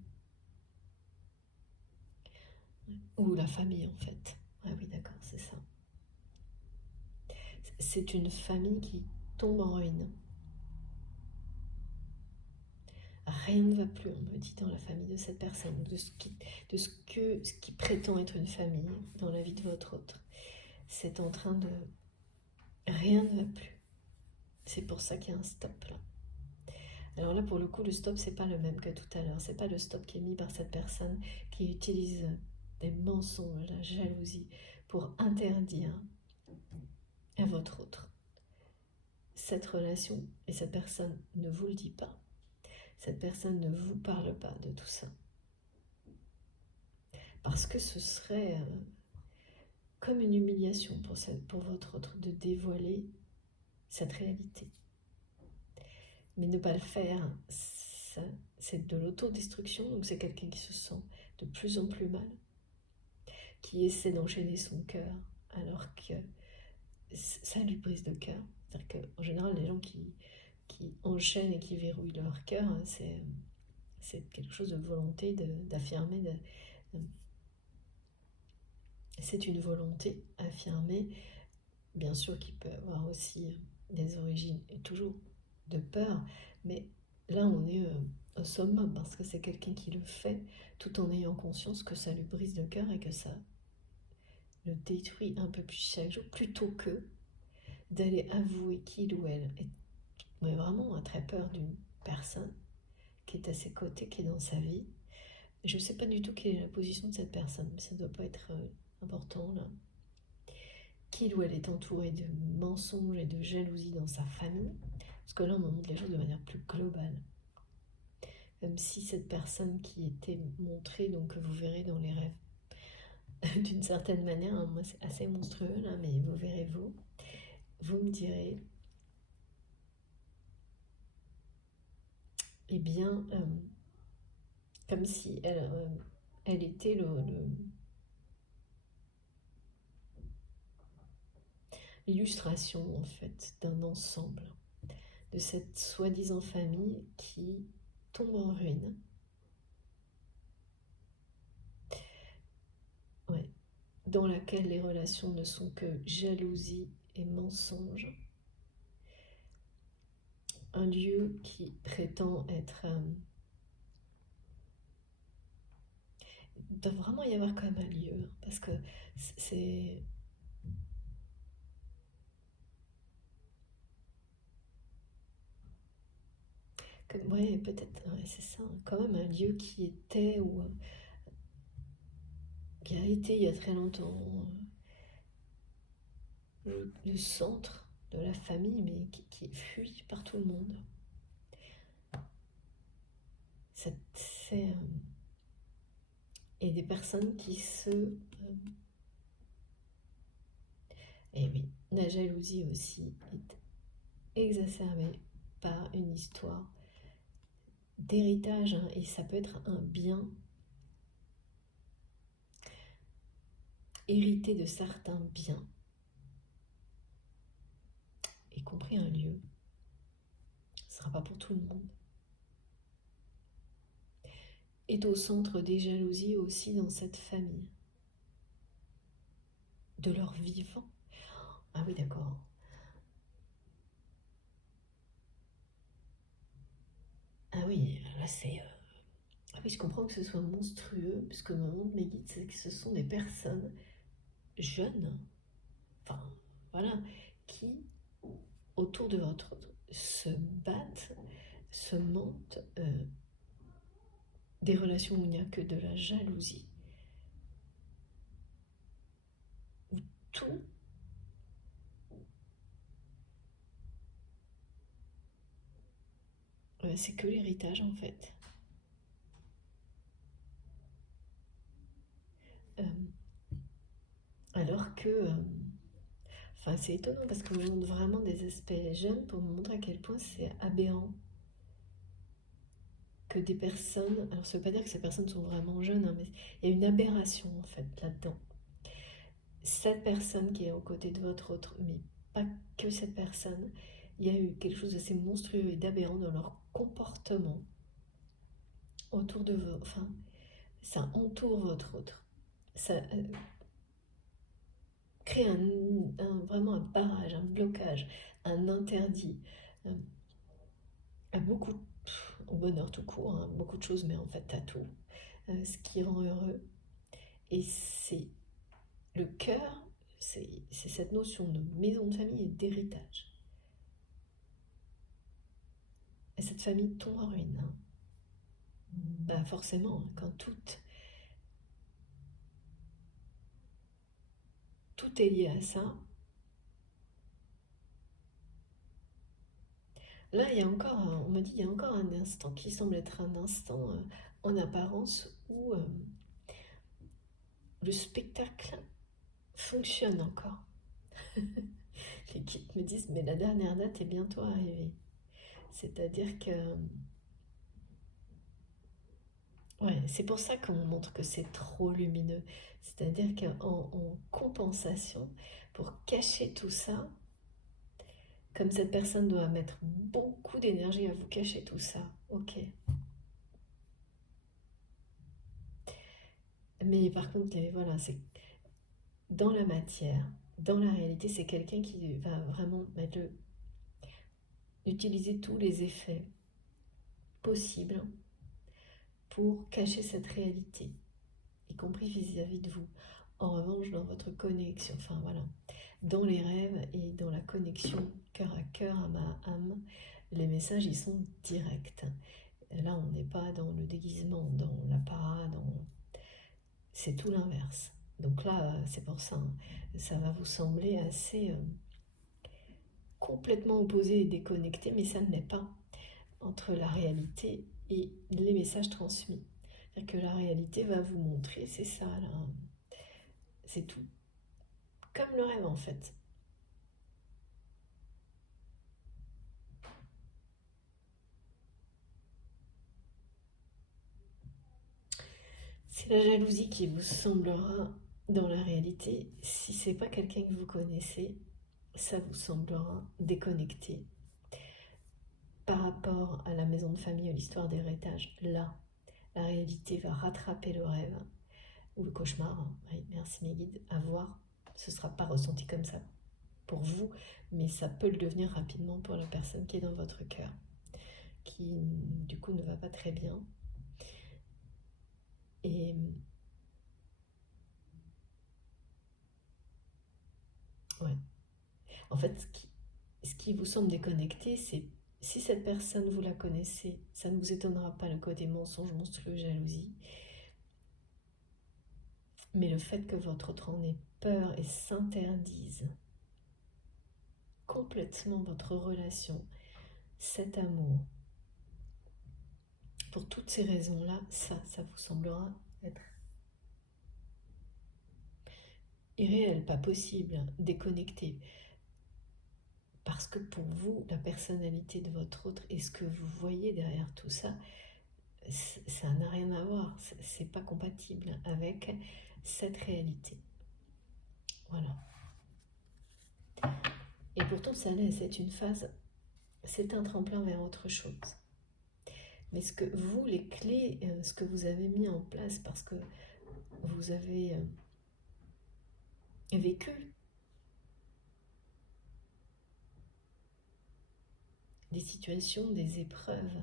Ou la famille en fait. Ah oui d'accord, c'est ça. C'est une famille qui tombe en ruine. Rien ne va plus, on me dit, dans la famille de cette personne, de ce qui prétend être une famille dans la vie de votre autre. C'est en train de... Rien ne va plus. C'est pour ça qu'il y a un stop là. Alors là, pour le coup, le stop, c'est pas le même que tout à l'heure. C'est pas le stop qui est mis par cette personne qui utilise des mensonges, la jalousie, pour interdire à votre autre cette relation. Et cette personne ne vous le dit pas. Cette personne ne vous parle pas de tout ça. Parce que ce serait comme une humiliation pour votre autre de dévoiler cette réalité. Mais ne pas le faire, c'est de l'autodestruction, donc c'est quelqu'un qui se sent de plus en plus mal, qui essaie d'enchaîner son cœur, alors que ça lui brise le cœur. C'est-à-dire qu'en général, les gens qui enchaînent et qui verrouillent leur cœur, c'est quelque chose de volonté d'affirmer, c'est une volonté affirmée, bien sûr qui peut avoir aussi des origines, et toujours de peur, mais là on est au summum, parce que c'est quelqu'un qui le fait tout en ayant conscience que ça lui brise le cœur et que ça le détruit un peu plus chaque jour, plutôt que d'aller avouer qu'il ou elle est mais vraiment a très peur d'une personne qui est à ses côtés, qui est dans sa vie. Je ne sais pas du tout quelle est la position de cette personne, mais ça ne doit pas être important là. Qu'il ou elle est entouré de mensonges et de jalousie dans sa famille, parce que là on me montre les choses de manière plus globale. Comme si cette personne qui était montrée, donc que vous verrez dans les rêves, d'une certaine manière, hein, moi c'est assez monstrueux là, mais vous verrez vous me direz, eh bien, comme si elle était l'illustration en fait d'un ensemble, de cette soi-disant famille qui tombe en ruine. Ouais. Dans laquelle les relations ne sont que jalousie et mensonge. Un lieu qui prétend être... il doit vraiment y avoir quand même un lieu, parce que c'est... Ouais, peut-être, ouais, c'est ça, quand même un lieu qui était ou qui a été il y a très longtemps le centre de la famille, mais qui est fui par tout le monde. Et des personnes qui se... et oui, la jalousie aussi est exacerbée par une histoire d'héritage, hein, et ça peut être un bien hérité de certains biens, y compris un lieu. Ce ne sera pas pour tout le monde. Est au centre des jalousies aussi dans cette famille, de leur vivant. Ah oui, d'accord. Ah oui, là c'est... Ah oui, je comprends que ce soit monstrueux, puisque me montre mes guides, c'est que ce sont des personnes jeunes, enfin voilà, qui autour de votre se battent, se mentent, des relations où il n'y a que de la jalousie, où tout c'est que l'héritage en fait. Euh, alors que, enfin c'est étonnant parce qu'on me montre vraiment des aspects jeunes pour me montrer à quel point c'est aberrant que des personnes, alors ça veut pas dire que ces personnes sont vraiment jeunes, hein, mais il y a une aberration en fait là-dedans. Cette personne qui est aux côtés de votre autre, mais pas que cette personne, il y a eu quelque chose d'assez monstrueux et d'aberrant dans leur comportement autour de vous. Enfin, ça entoure votre autre. Ça crée vraiment un barrage, un blocage, un interdit à beaucoup, au bonheur tout court, hein, beaucoup de choses, mais en fait à tout, ce qui rend heureux. Et c'est le cœur, c'est cette notion de maison de famille et d'héritage. Et cette famille tombe en ruine, hein. Bah forcément, hein, quand tout est lié à ça. Là, il y a encore, on me dit, il y a encore un instant qui semble être un instant en apparence où le spectacle fonctionne encore. Les guides me disent, mais la dernière date est bientôt arrivée. C'est-à-dire que, ouais, c'est pour ça qu'on montre que c'est trop lumineux. C'est-à-dire qu'en compensation, pour cacher tout ça, comme cette personne doit mettre beaucoup d'énergie à vous cacher tout ça, ok. Mais par contre, voilà, c'est dans la matière, dans la réalité, c'est quelqu'un qui va vraiment utiliser tous les effets possibles pour cacher cette réalité, y compris vis-à-vis de vous. En revanche, dans votre connexion, enfin voilà, dans les rêves et dans la connexion cœur à cœur, âme à âme, les messages, ils sont directs. Là, on n'est pas dans le déguisement, dans la parade, c'est tout l'inverse. Donc là, c'est pour ça, hein, ça va vous sembler assez complètement opposé et déconnecté, mais ça ne l'est pas entre la réalité et les messages transmis. C'est-à-dire que la réalité va vous montrer, c'est ça là, c'est tout. Comme le rêve en fait. C'est la jalousie qui vous semblera dans la réalité. Si c'est pas quelqu'un que vous connaissez, ça vous semblera déconnecté par rapport à la maison de famille ou l'histoire d'héritage. Là, la réalité va rattraper le rêve ou le cauchemar. Oui, merci mes guides. À voir, ce ne sera pas ressenti comme ça pour vous, mais ça peut le devenir rapidement pour la personne qui est dans votre cœur, qui du coup ne va pas très bien. Et ouais, en fait, ce qui vous semble déconnecté, c'est si cette personne vous la connaissez, ça ne vous étonnera pas le côté mensonge, monstrueux, jalousie. Mais le fait que votre autre en ait peur et s'interdise complètement votre relation, cet amour. Pour toutes ces raisons-là, ça vous semblera être irréel, pas possible, déconnecté. Parce que pour vous, la personnalité de votre autre et ce que vous voyez derrière tout ça, ça n'a rien à voir. C'est pas compatible avec cette réalité. Voilà. Et pourtant, ça laisse, c'est une phase, c'est un tremplin vers autre chose. Mais ce que vous, les clés, ce que vous avez mis en place parce que vous avez vécu des situations, des épreuves,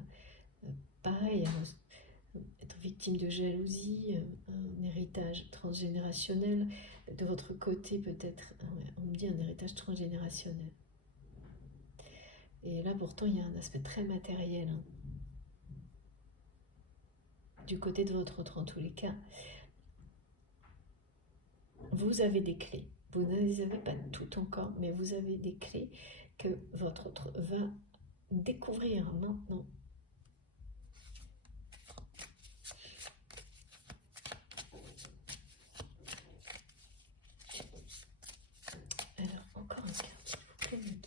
pareil, être victime de jalousie, un héritage transgénérationnel, de votre côté peut-être, on me dit un héritage transgénérationnel. Et là pourtant il y a un aspect très matériel, hein. Du côté de votre autre en tous les cas, vous avez des clés. Vous ne les avez pas toutes encore, mais vous avez des clés que votre autre va découvrir maintenant. Alors, encore un carte, s'il vous plaît, me guide.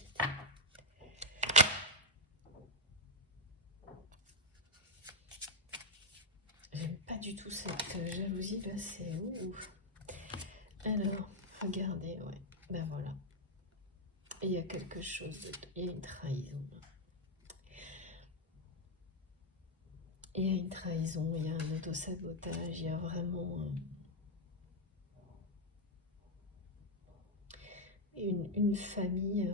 J'aime pas du tout cette jalousie là, c'est ouf. Alors, regardez, ouais, ben voilà. Il y a quelque chose, il y a une trahison. Il y a une trahison, il y a un autosabotage, il y a vraiment une famille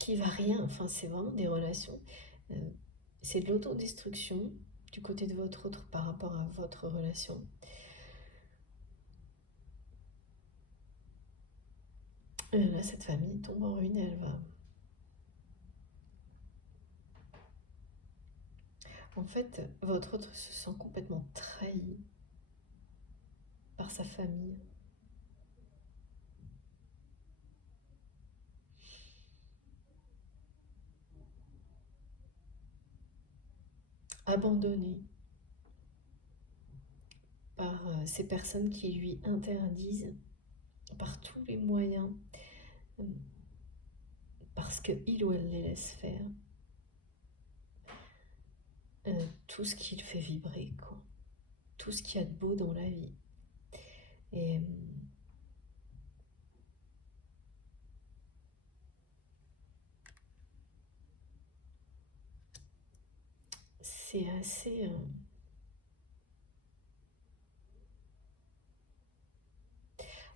qui va rien. Enfin, c'est vraiment des relations. C'est de l'autodestruction du côté de votre autre par rapport à votre relation. Là, cette famille tombe en ruine, elle va... En fait, votre autre se sent complètement trahi par sa famille. Abandonné par ces personnes qui lui interdisent par tous les moyens, parce qu'il ou elle les laisse faire, tout ce qui le fait vibrer, quoi. Tout ce qu'il y a de beau dans la vie. Et c'est assez...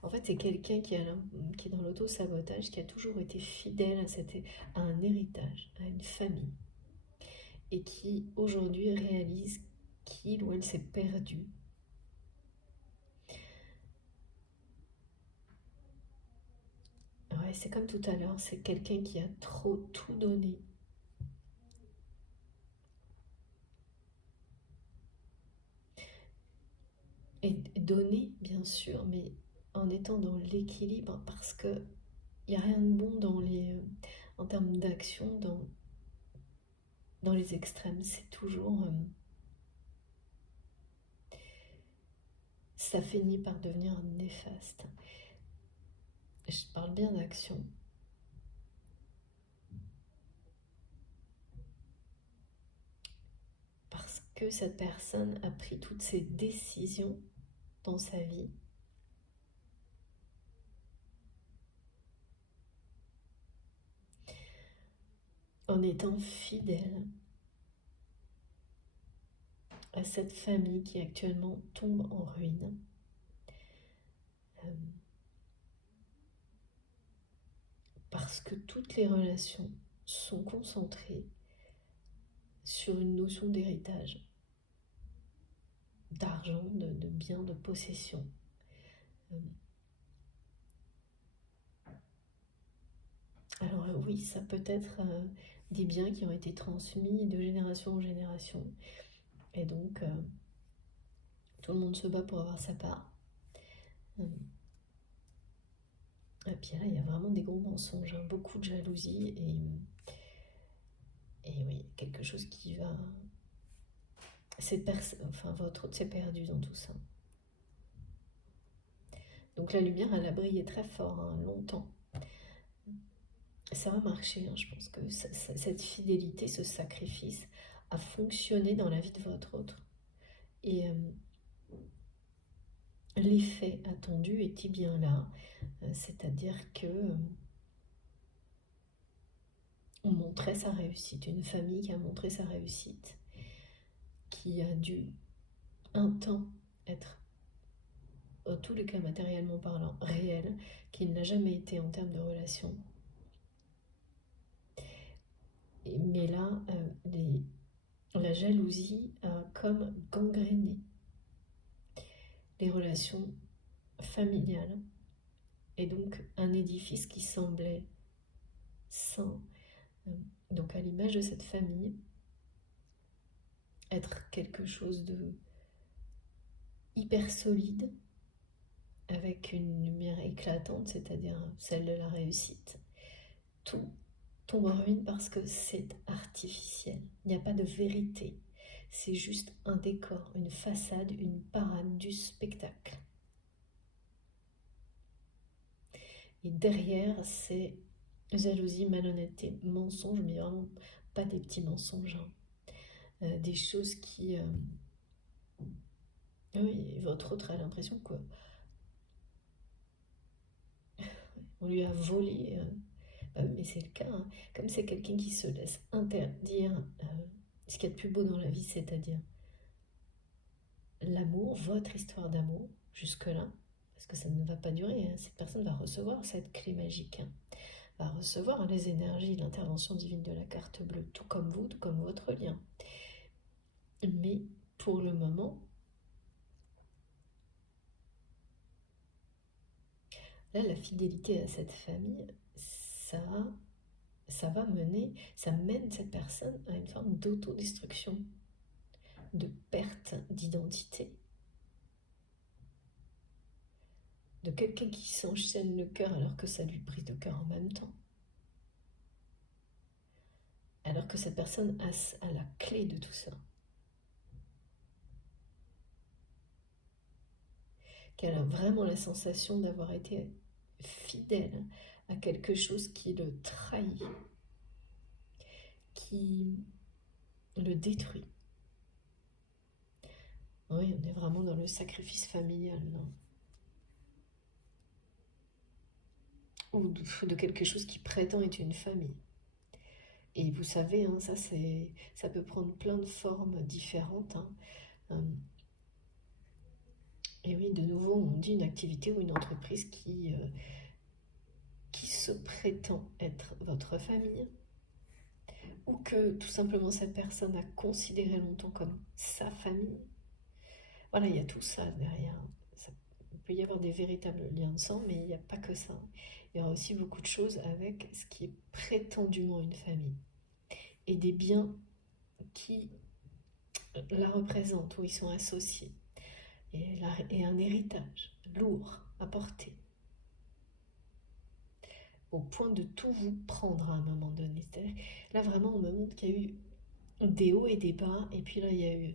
En fait, c'est quelqu'un qui est dans l'auto-sabotage, qui a toujours été fidèle à un héritage, à une famille, et qui aujourd'hui réalise qu'il ou elle s'est perdu. Ouais, c'est comme tout à l'heure, c'est quelqu'un qui a trop tout donné. Et donné, bien sûr, mais en étant dans l'équilibre, parce que il n'y a rien de bon en termes d'action, dans les extrêmes. C'est toujours... ça finit par devenir néfaste. Je parle bien d'action. Parce que cette personne a pris toutes ses décisions dans sa vie en étant fidèle à cette famille qui actuellement tombe en ruine. Parce que toutes les relations sont concentrées sur une notion d'héritage, d'argent, de biens, de possession. Alors oui, ça peut être des biens qui ont été transmis de génération en génération. Et donc, tout le monde se bat pour avoir sa part. Et puis là, il y a vraiment des gros mensonges, hein, beaucoup de jalousie et oui, quelque chose qui va... votre autre s'est perdu dans tout ça. Donc la lumière, elle a brillé très fort, hein, longtemps. Ça va marcher, hein, je pense que cette fidélité, ce sacrifice a fonctionné dans la vie de votre autre. Et l'effet attendu était bien là, c'est-à-dire que on montrait sa réussite, une famille qui a montré sa réussite, qui a dû un temps être, en tous les cas matériellement parlant, réel, qui ne l'a jamais été en termes de relation. Mais là, la jalousie a comme gangréné les relations familiales, et donc un édifice qui semblait sain, donc à l'image de cette famille, être quelque chose de hyper solide, avec une lumière éclatante, c'est-à-dire celle de la réussite. Tout tombe en ruine parce que c'est artificiel. Il n'y a pas de vérité. C'est juste un décor, une façade, une parade du spectacle. Et derrière, c'est jalousie, malhonnêteté, mensonge, mais vraiment pas des petits mensonges, hein. Des choses qui... Oui, votre autre a l'impression que on lui a volé. Mais c'est le cas, hein. Comme c'est quelqu'un qui se laisse interdire ce qu'il y a de plus beau dans la vie, c'est-à-dire l'amour, votre histoire d'amour, jusque-là, parce que ça ne va pas durer, hein. Cette personne va recevoir cette clé magique, hein, va recevoir les énergies, l'intervention divine de la carte bleue, tout comme vous, tout comme votre lien. Mais pour le moment, là, la fidélité à cette famille, ça va mener, ça mène cette personne à une forme d'autodestruction, de perte d'identité, de quelqu'un qui s'enchaîne le cœur alors que ça lui brise le cœur en même temps. Alors que cette personne a la clé de tout ça. Qu'elle a vraiment la sensation d'avoir été fidèle à quelque chose qui le trahit, qui le détruit. Oui, on est vraiment dans le sacrifice familial, non? Ou de quelque chose qui prétend être une famille. Et vous savez, hein, ça peut prendre plein de formes différentes, hein. Et oui, de nouveau, on dit une activité ou une entreprise qui se prétend être votre famille, ou que tout simplement cette personne a considéré longtemps comme sa famille. Voilà, il y a tout ça derrière. Il peut y avoir des véritables liens de sang, mais il n'y a pas que ça. Il y aura aussi beaucoup de choses avec ce qui est prétendument une famille. Et des biens qui la représentent, où ils sont associés. Et un héritage lourd à porter. Au point de tout vous prendre à un moment donné. Là, vraiment, on me montre qu'il y a eu des hauts et des bas, et puis là, il y a eu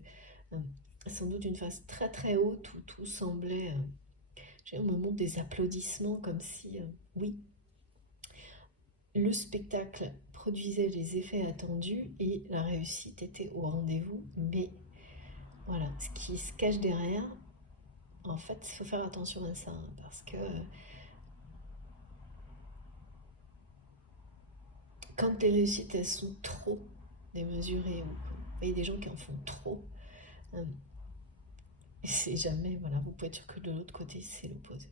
sans doute une phase très très haute où tout semblait... on me montre des applaudissements comme si, oui, le spectacle produisait les effets attendus et la réussite était au rendez-vous, mais voilà, ce qui se cache derrière, en fait, il faut faire attention à ça, hein, parce que quand les réussites, elles sont trop démesurées, ou vous voyez des gens qui en font trop, c'est jamais, voilà, vous pouvez être sûr que de l'autre côté, c'est l'opposé.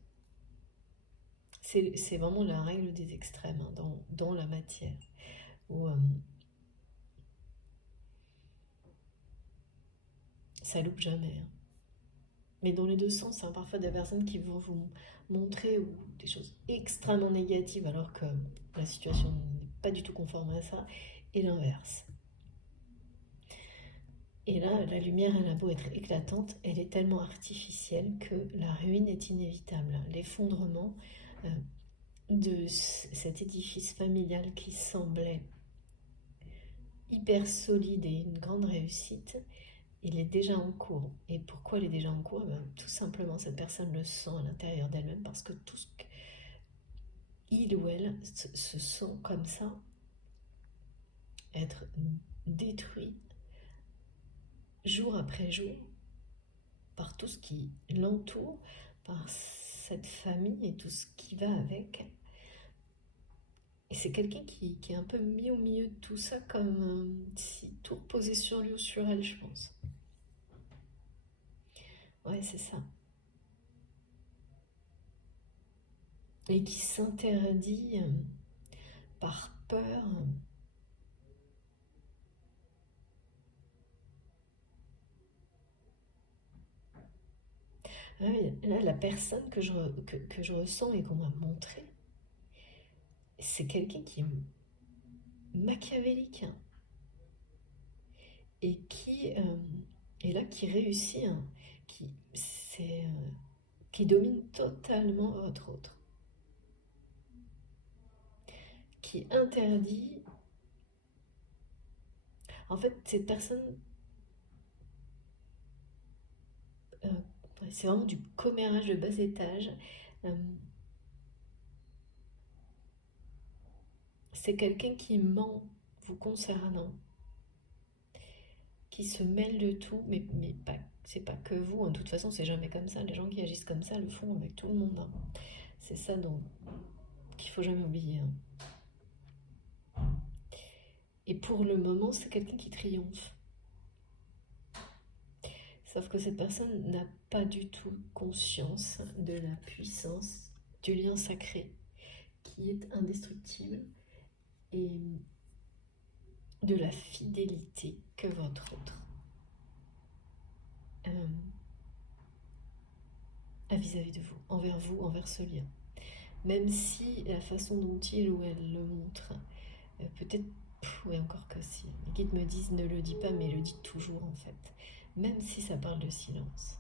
C'est vraiment la règle des extrêmes, hein, dans la matière, où ça loupe jamais, hein. Mais dans les deux sens, hein, parfois des personnes qui vont vous montrer des choses extrêmement négatives alors que la situation n'est pas du tout conforme à ça, et l'inverse. Et là, la lumière, elle a beau être éclatante, elle est tellement artificielle que la ruine est inévitable. L'effondrement de cet édifice familial qui semblait hyper solide et une grande réussite, il est déjà en cours. Et pourquoi il est déjà en cours? Eh bien, tout simplement, cette personne le sent à l'intérieur d'elle-même parce que tout ce qu'il ou elle se sent comme ça, être détruit jour après jour par tout ce qui l'entoure, par cette famille et tout ce qui va avec. Et c'est quelqu'un qui est un peu mis au milieu de tout ça, comme si tout reposait sur lui ou sur elle, je pense. Ouais, c'est ça. Et qui s'interdit par peur. Ah oui, là, la personne que je ressens et qu'on m'a montré, c'est quelqu'un qui est machiavélique, hein, et qui est là, qui réussit, hein, qui, qui domine totalement votre autre, qui interdit. En fait, cette personne, euh, c'est vraiment du commérage de bas étage. Euh, c'est quelqu'un qui ment vous concernant, qui se mêle de tout, mais pas, c'est pas que vous, hein. De toute façon, c'est jamais comme ça. Les gens qui agissent comme ça le font avec tout le monde, hein. C'est ça qu'il faut jamais oublier, hein. Et pour le moment, c'est quelqu'un qui triomphe. Sauf que cette personne n'a pas du tout conscience de la puissance du lien sacré qui est indestructible et de la fidélité que votre autre euh, a vis-à-vis de vous, envers ce lien. Même si la façon dont il ou elle le montre, peut-être, oui encore que si, les guides me disent ne le dis pas, mais le dit toujours en fait. Même si ça parle de silence.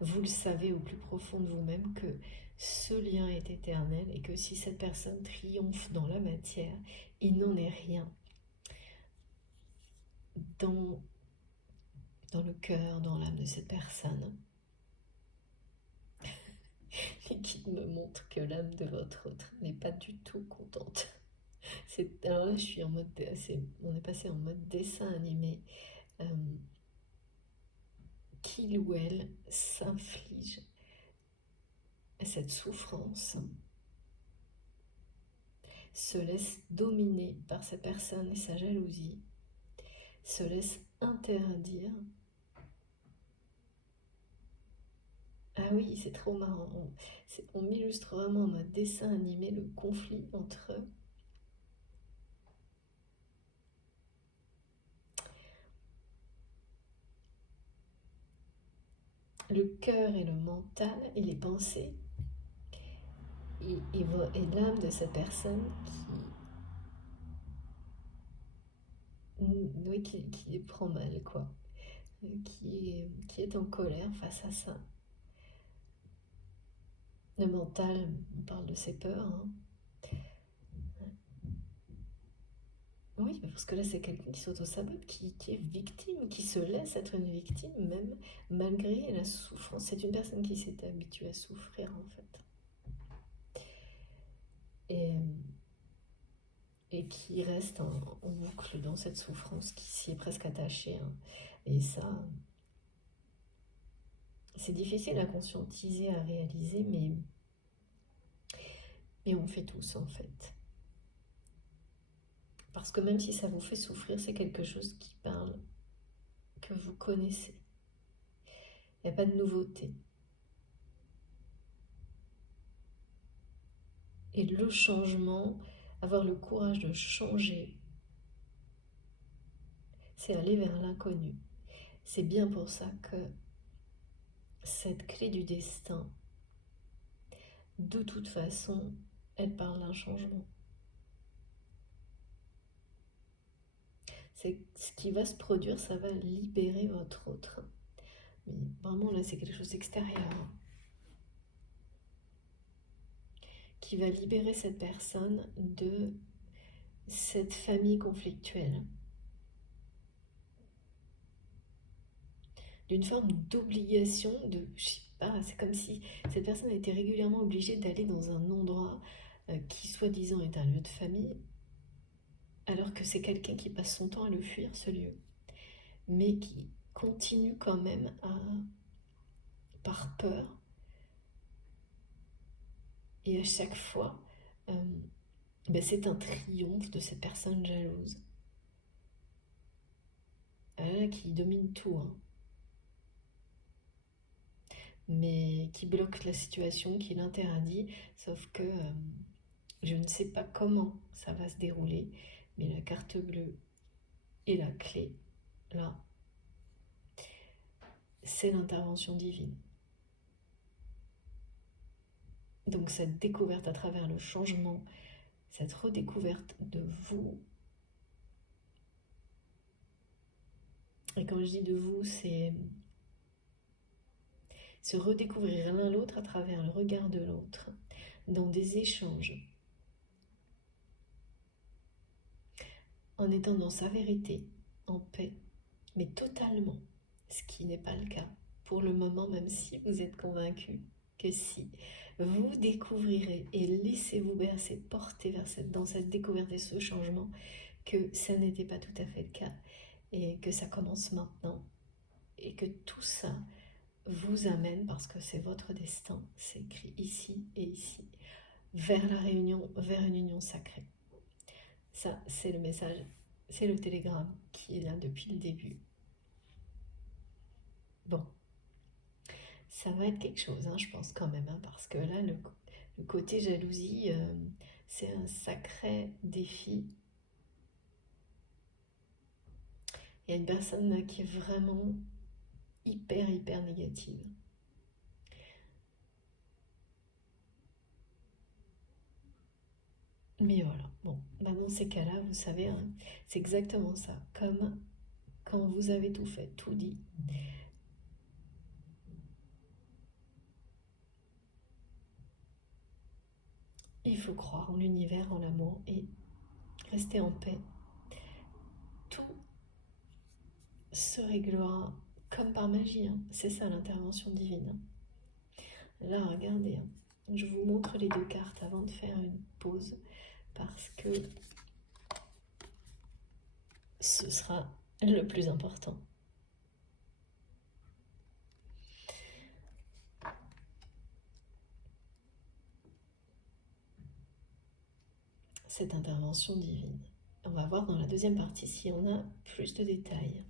Vous le savez au plus profond de vous-même que ce lien est éternel et que si cette personne triomphe dans la matière, il n'en est rien dans, dans le cœur, dans l'âme de cette personne. Les guides me montrent que l'âme de votre autre n'est pas du tout contente. Alors là, je suis en mode, on est passé en mode dessin animé. Euh, qu'il ou elle s'inflige cette souffrance, se laisse dominer par sa personne et sa jalousie, se laisse interdire. Ah oui, c'est trop marrant. On m'illustre vraiment en mode dessin animé le conflit entre le cœur et le mental et les pensées et l'âme de cette personne oui, qui les prend mal, quoi. Qui est en colère face à ça. Le mental, on parle de ses peurs, hein. Oui, parce que là, c'est quelqu'un qui s'auto-sabote, qui est victime, qui se laisse être une victime, même malgré la souffrance. C'est une personne qui s'est habituée à souffrir, en fait. Et, et qui reste en boucle dans cette souffrance, qui s'y est presque attachée, hein. Et ça, c'est difficile à conscientiser, à réaliser, mais on fait tous, en fait. Parce que même si ça vous fait souffrir, c'est quelque chose qui parle, que vous connaissez. Il n'y a pas de nouveauté. Et le changement, avoir le courage de changer, c'est aller vers l'inconnu. C'est bien pour ça que cette clé du destin, de toute façon, elle parle d'un changement. C'est ce qui va se produire, ça va libérer votre autre. Mais vraiment, là, c'est quelque chose d'extérieur, qui va libérer cette personne de cette famille conflictuelle, d'une forme d'obligation, je sais pas, c'est comme si cette personne a été régulièrement obligée d'aller dans un endroit qui soi-disant est un lieu de famille, alors que c'est quelqu'un qui passe son temps à le fuir, ce lieu, mais qui continue quand même par peur, et à chaque fois, c'est un triomphe de cette personne jalouse, qui domine tout, hein, mais qui bloque la situation, qui l'interdit, sauf que je ne sais pas comment ça va se dérouler, mais la carte bleue et la clé, là, c'est l'intervention divine. Donc cette découverte à travers le changement, cette redécouverte de vous, et quand je dis de vous, c'est se redécouvrir l'un l'autre à travers le regard de l'autre, dans des échanges, en étant dans sa vérité, en paix, mais totalement, ce qui n'est pas le cas pour le moment, même si vous êtes convaincu que si vous découvrirez et laissez-vous bercer, porter dans cette découverte et ce changement, que ça n'était pas tout à fait le cas et que ça commence maintenant et que tout ça vous amène, parce que c'est votre destin, c'est écrit ici et ici, vers la réunion, vers une union sacrée. Ça, c'est le message, c'est le télégramme qui est là depuis le début. Bon, ça va être quelque chose, hein, je pense quand même, hein, parce que là, le côté jalousie, c'est un sacré défi. Il y a une personne là qui est vraiment hyper négative. Mais voilà, bon, dans ces cas-là, vous savez, hein, c'est exactement ça. Comme quand vous avez tout fait, tout dit, il faut croire en l'univers, en l'amour et rester en paix. Tout se réglera comme par magie, hein. C'est ça l'intervention divine. Là, regardez, hein, je vous montre les deux cartes avant de faire une pause parce que ce sera le plus important. Cette intervention divine. On va voir dans la deuxième partie si on a plus de détails.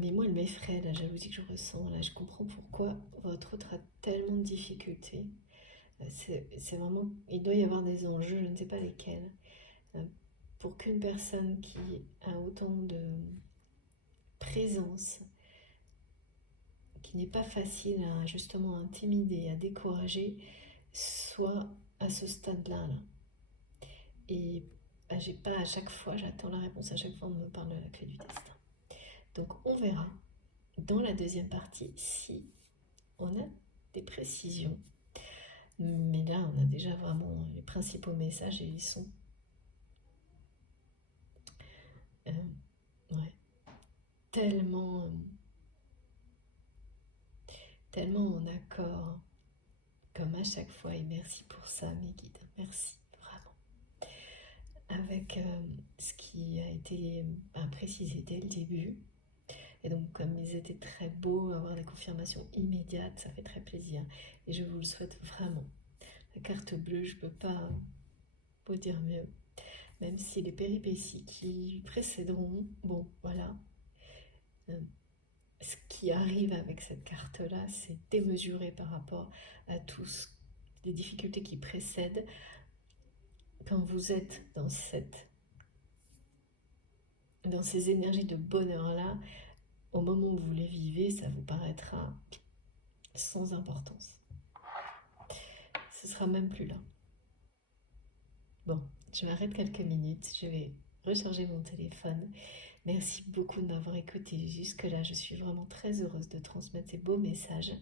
Mais moi, elle m'effraie, la jalousie que je ressens. Là, je comprends pourquoi votre autre a tellement de difficultés. C'est vraiment... Il doit y avoir des enjeux, je ne sais pas lesquels. Pour qu'une personne qui a autant de présence, qui n'est pas facile à justement intimider, à décourager, soit à ce stade-là. Là. Et j'ai pas à chaque fois, j'attends la réponse à chaque fois on me parle de la clé du destin. Donc on verra dans la deuxième partie si on a des précisions. Mais là on a déjà vraiment les principaux messages et ils sont tellement en accord comme à chaque fois, et merci pour ça mes guides, merci vraiment, avec ce qui a été précisé dès le début. Et donc comme ils étaient très beaux, avoir des confirmations immédiates, ça fait très plaisir et je vous le souhaite vraiment. La carte bleue, je peux pas vous dire mieux, même si les péripéties qui précéderont, bon voilà, ce qui arrive avec cette carte-là, c'est démesuré par rapport à tous les difficultés qui précèdent. Quand vous êtes dans ces énergies de bonheur-là, au moment où vous les vivez, ça vous paraîtra sans importance. Ce sera même plus là. Bon, je m'arrête quelques minutes, je vais recharger mon téléphone. Merci beaucoup de m'avoir écouté jusque-là. Je suis vraiment très heureuse de transmettre ces beaux messages.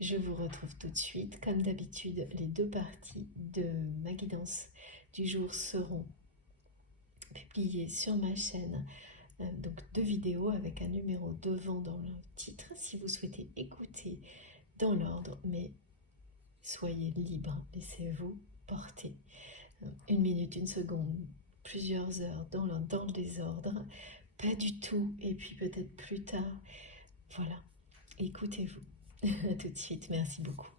Je vous retrouve tout de suite. Comme d'habitude, les 2 parties de ma guidance du jour seront publiées sur ma chaîne. Donc 2 vidéos avec un numéro devant dans le titre si vous souhaitez écouter dans l'ordre, mais soyez libre, laissez-vous porter. 1 minute, 1 seconde, plusieurs heures dans le désordre, pas du tout, et puis peut-être plus tard. Voilà, écoutez-vous. À tout de suite, merci beaucoup.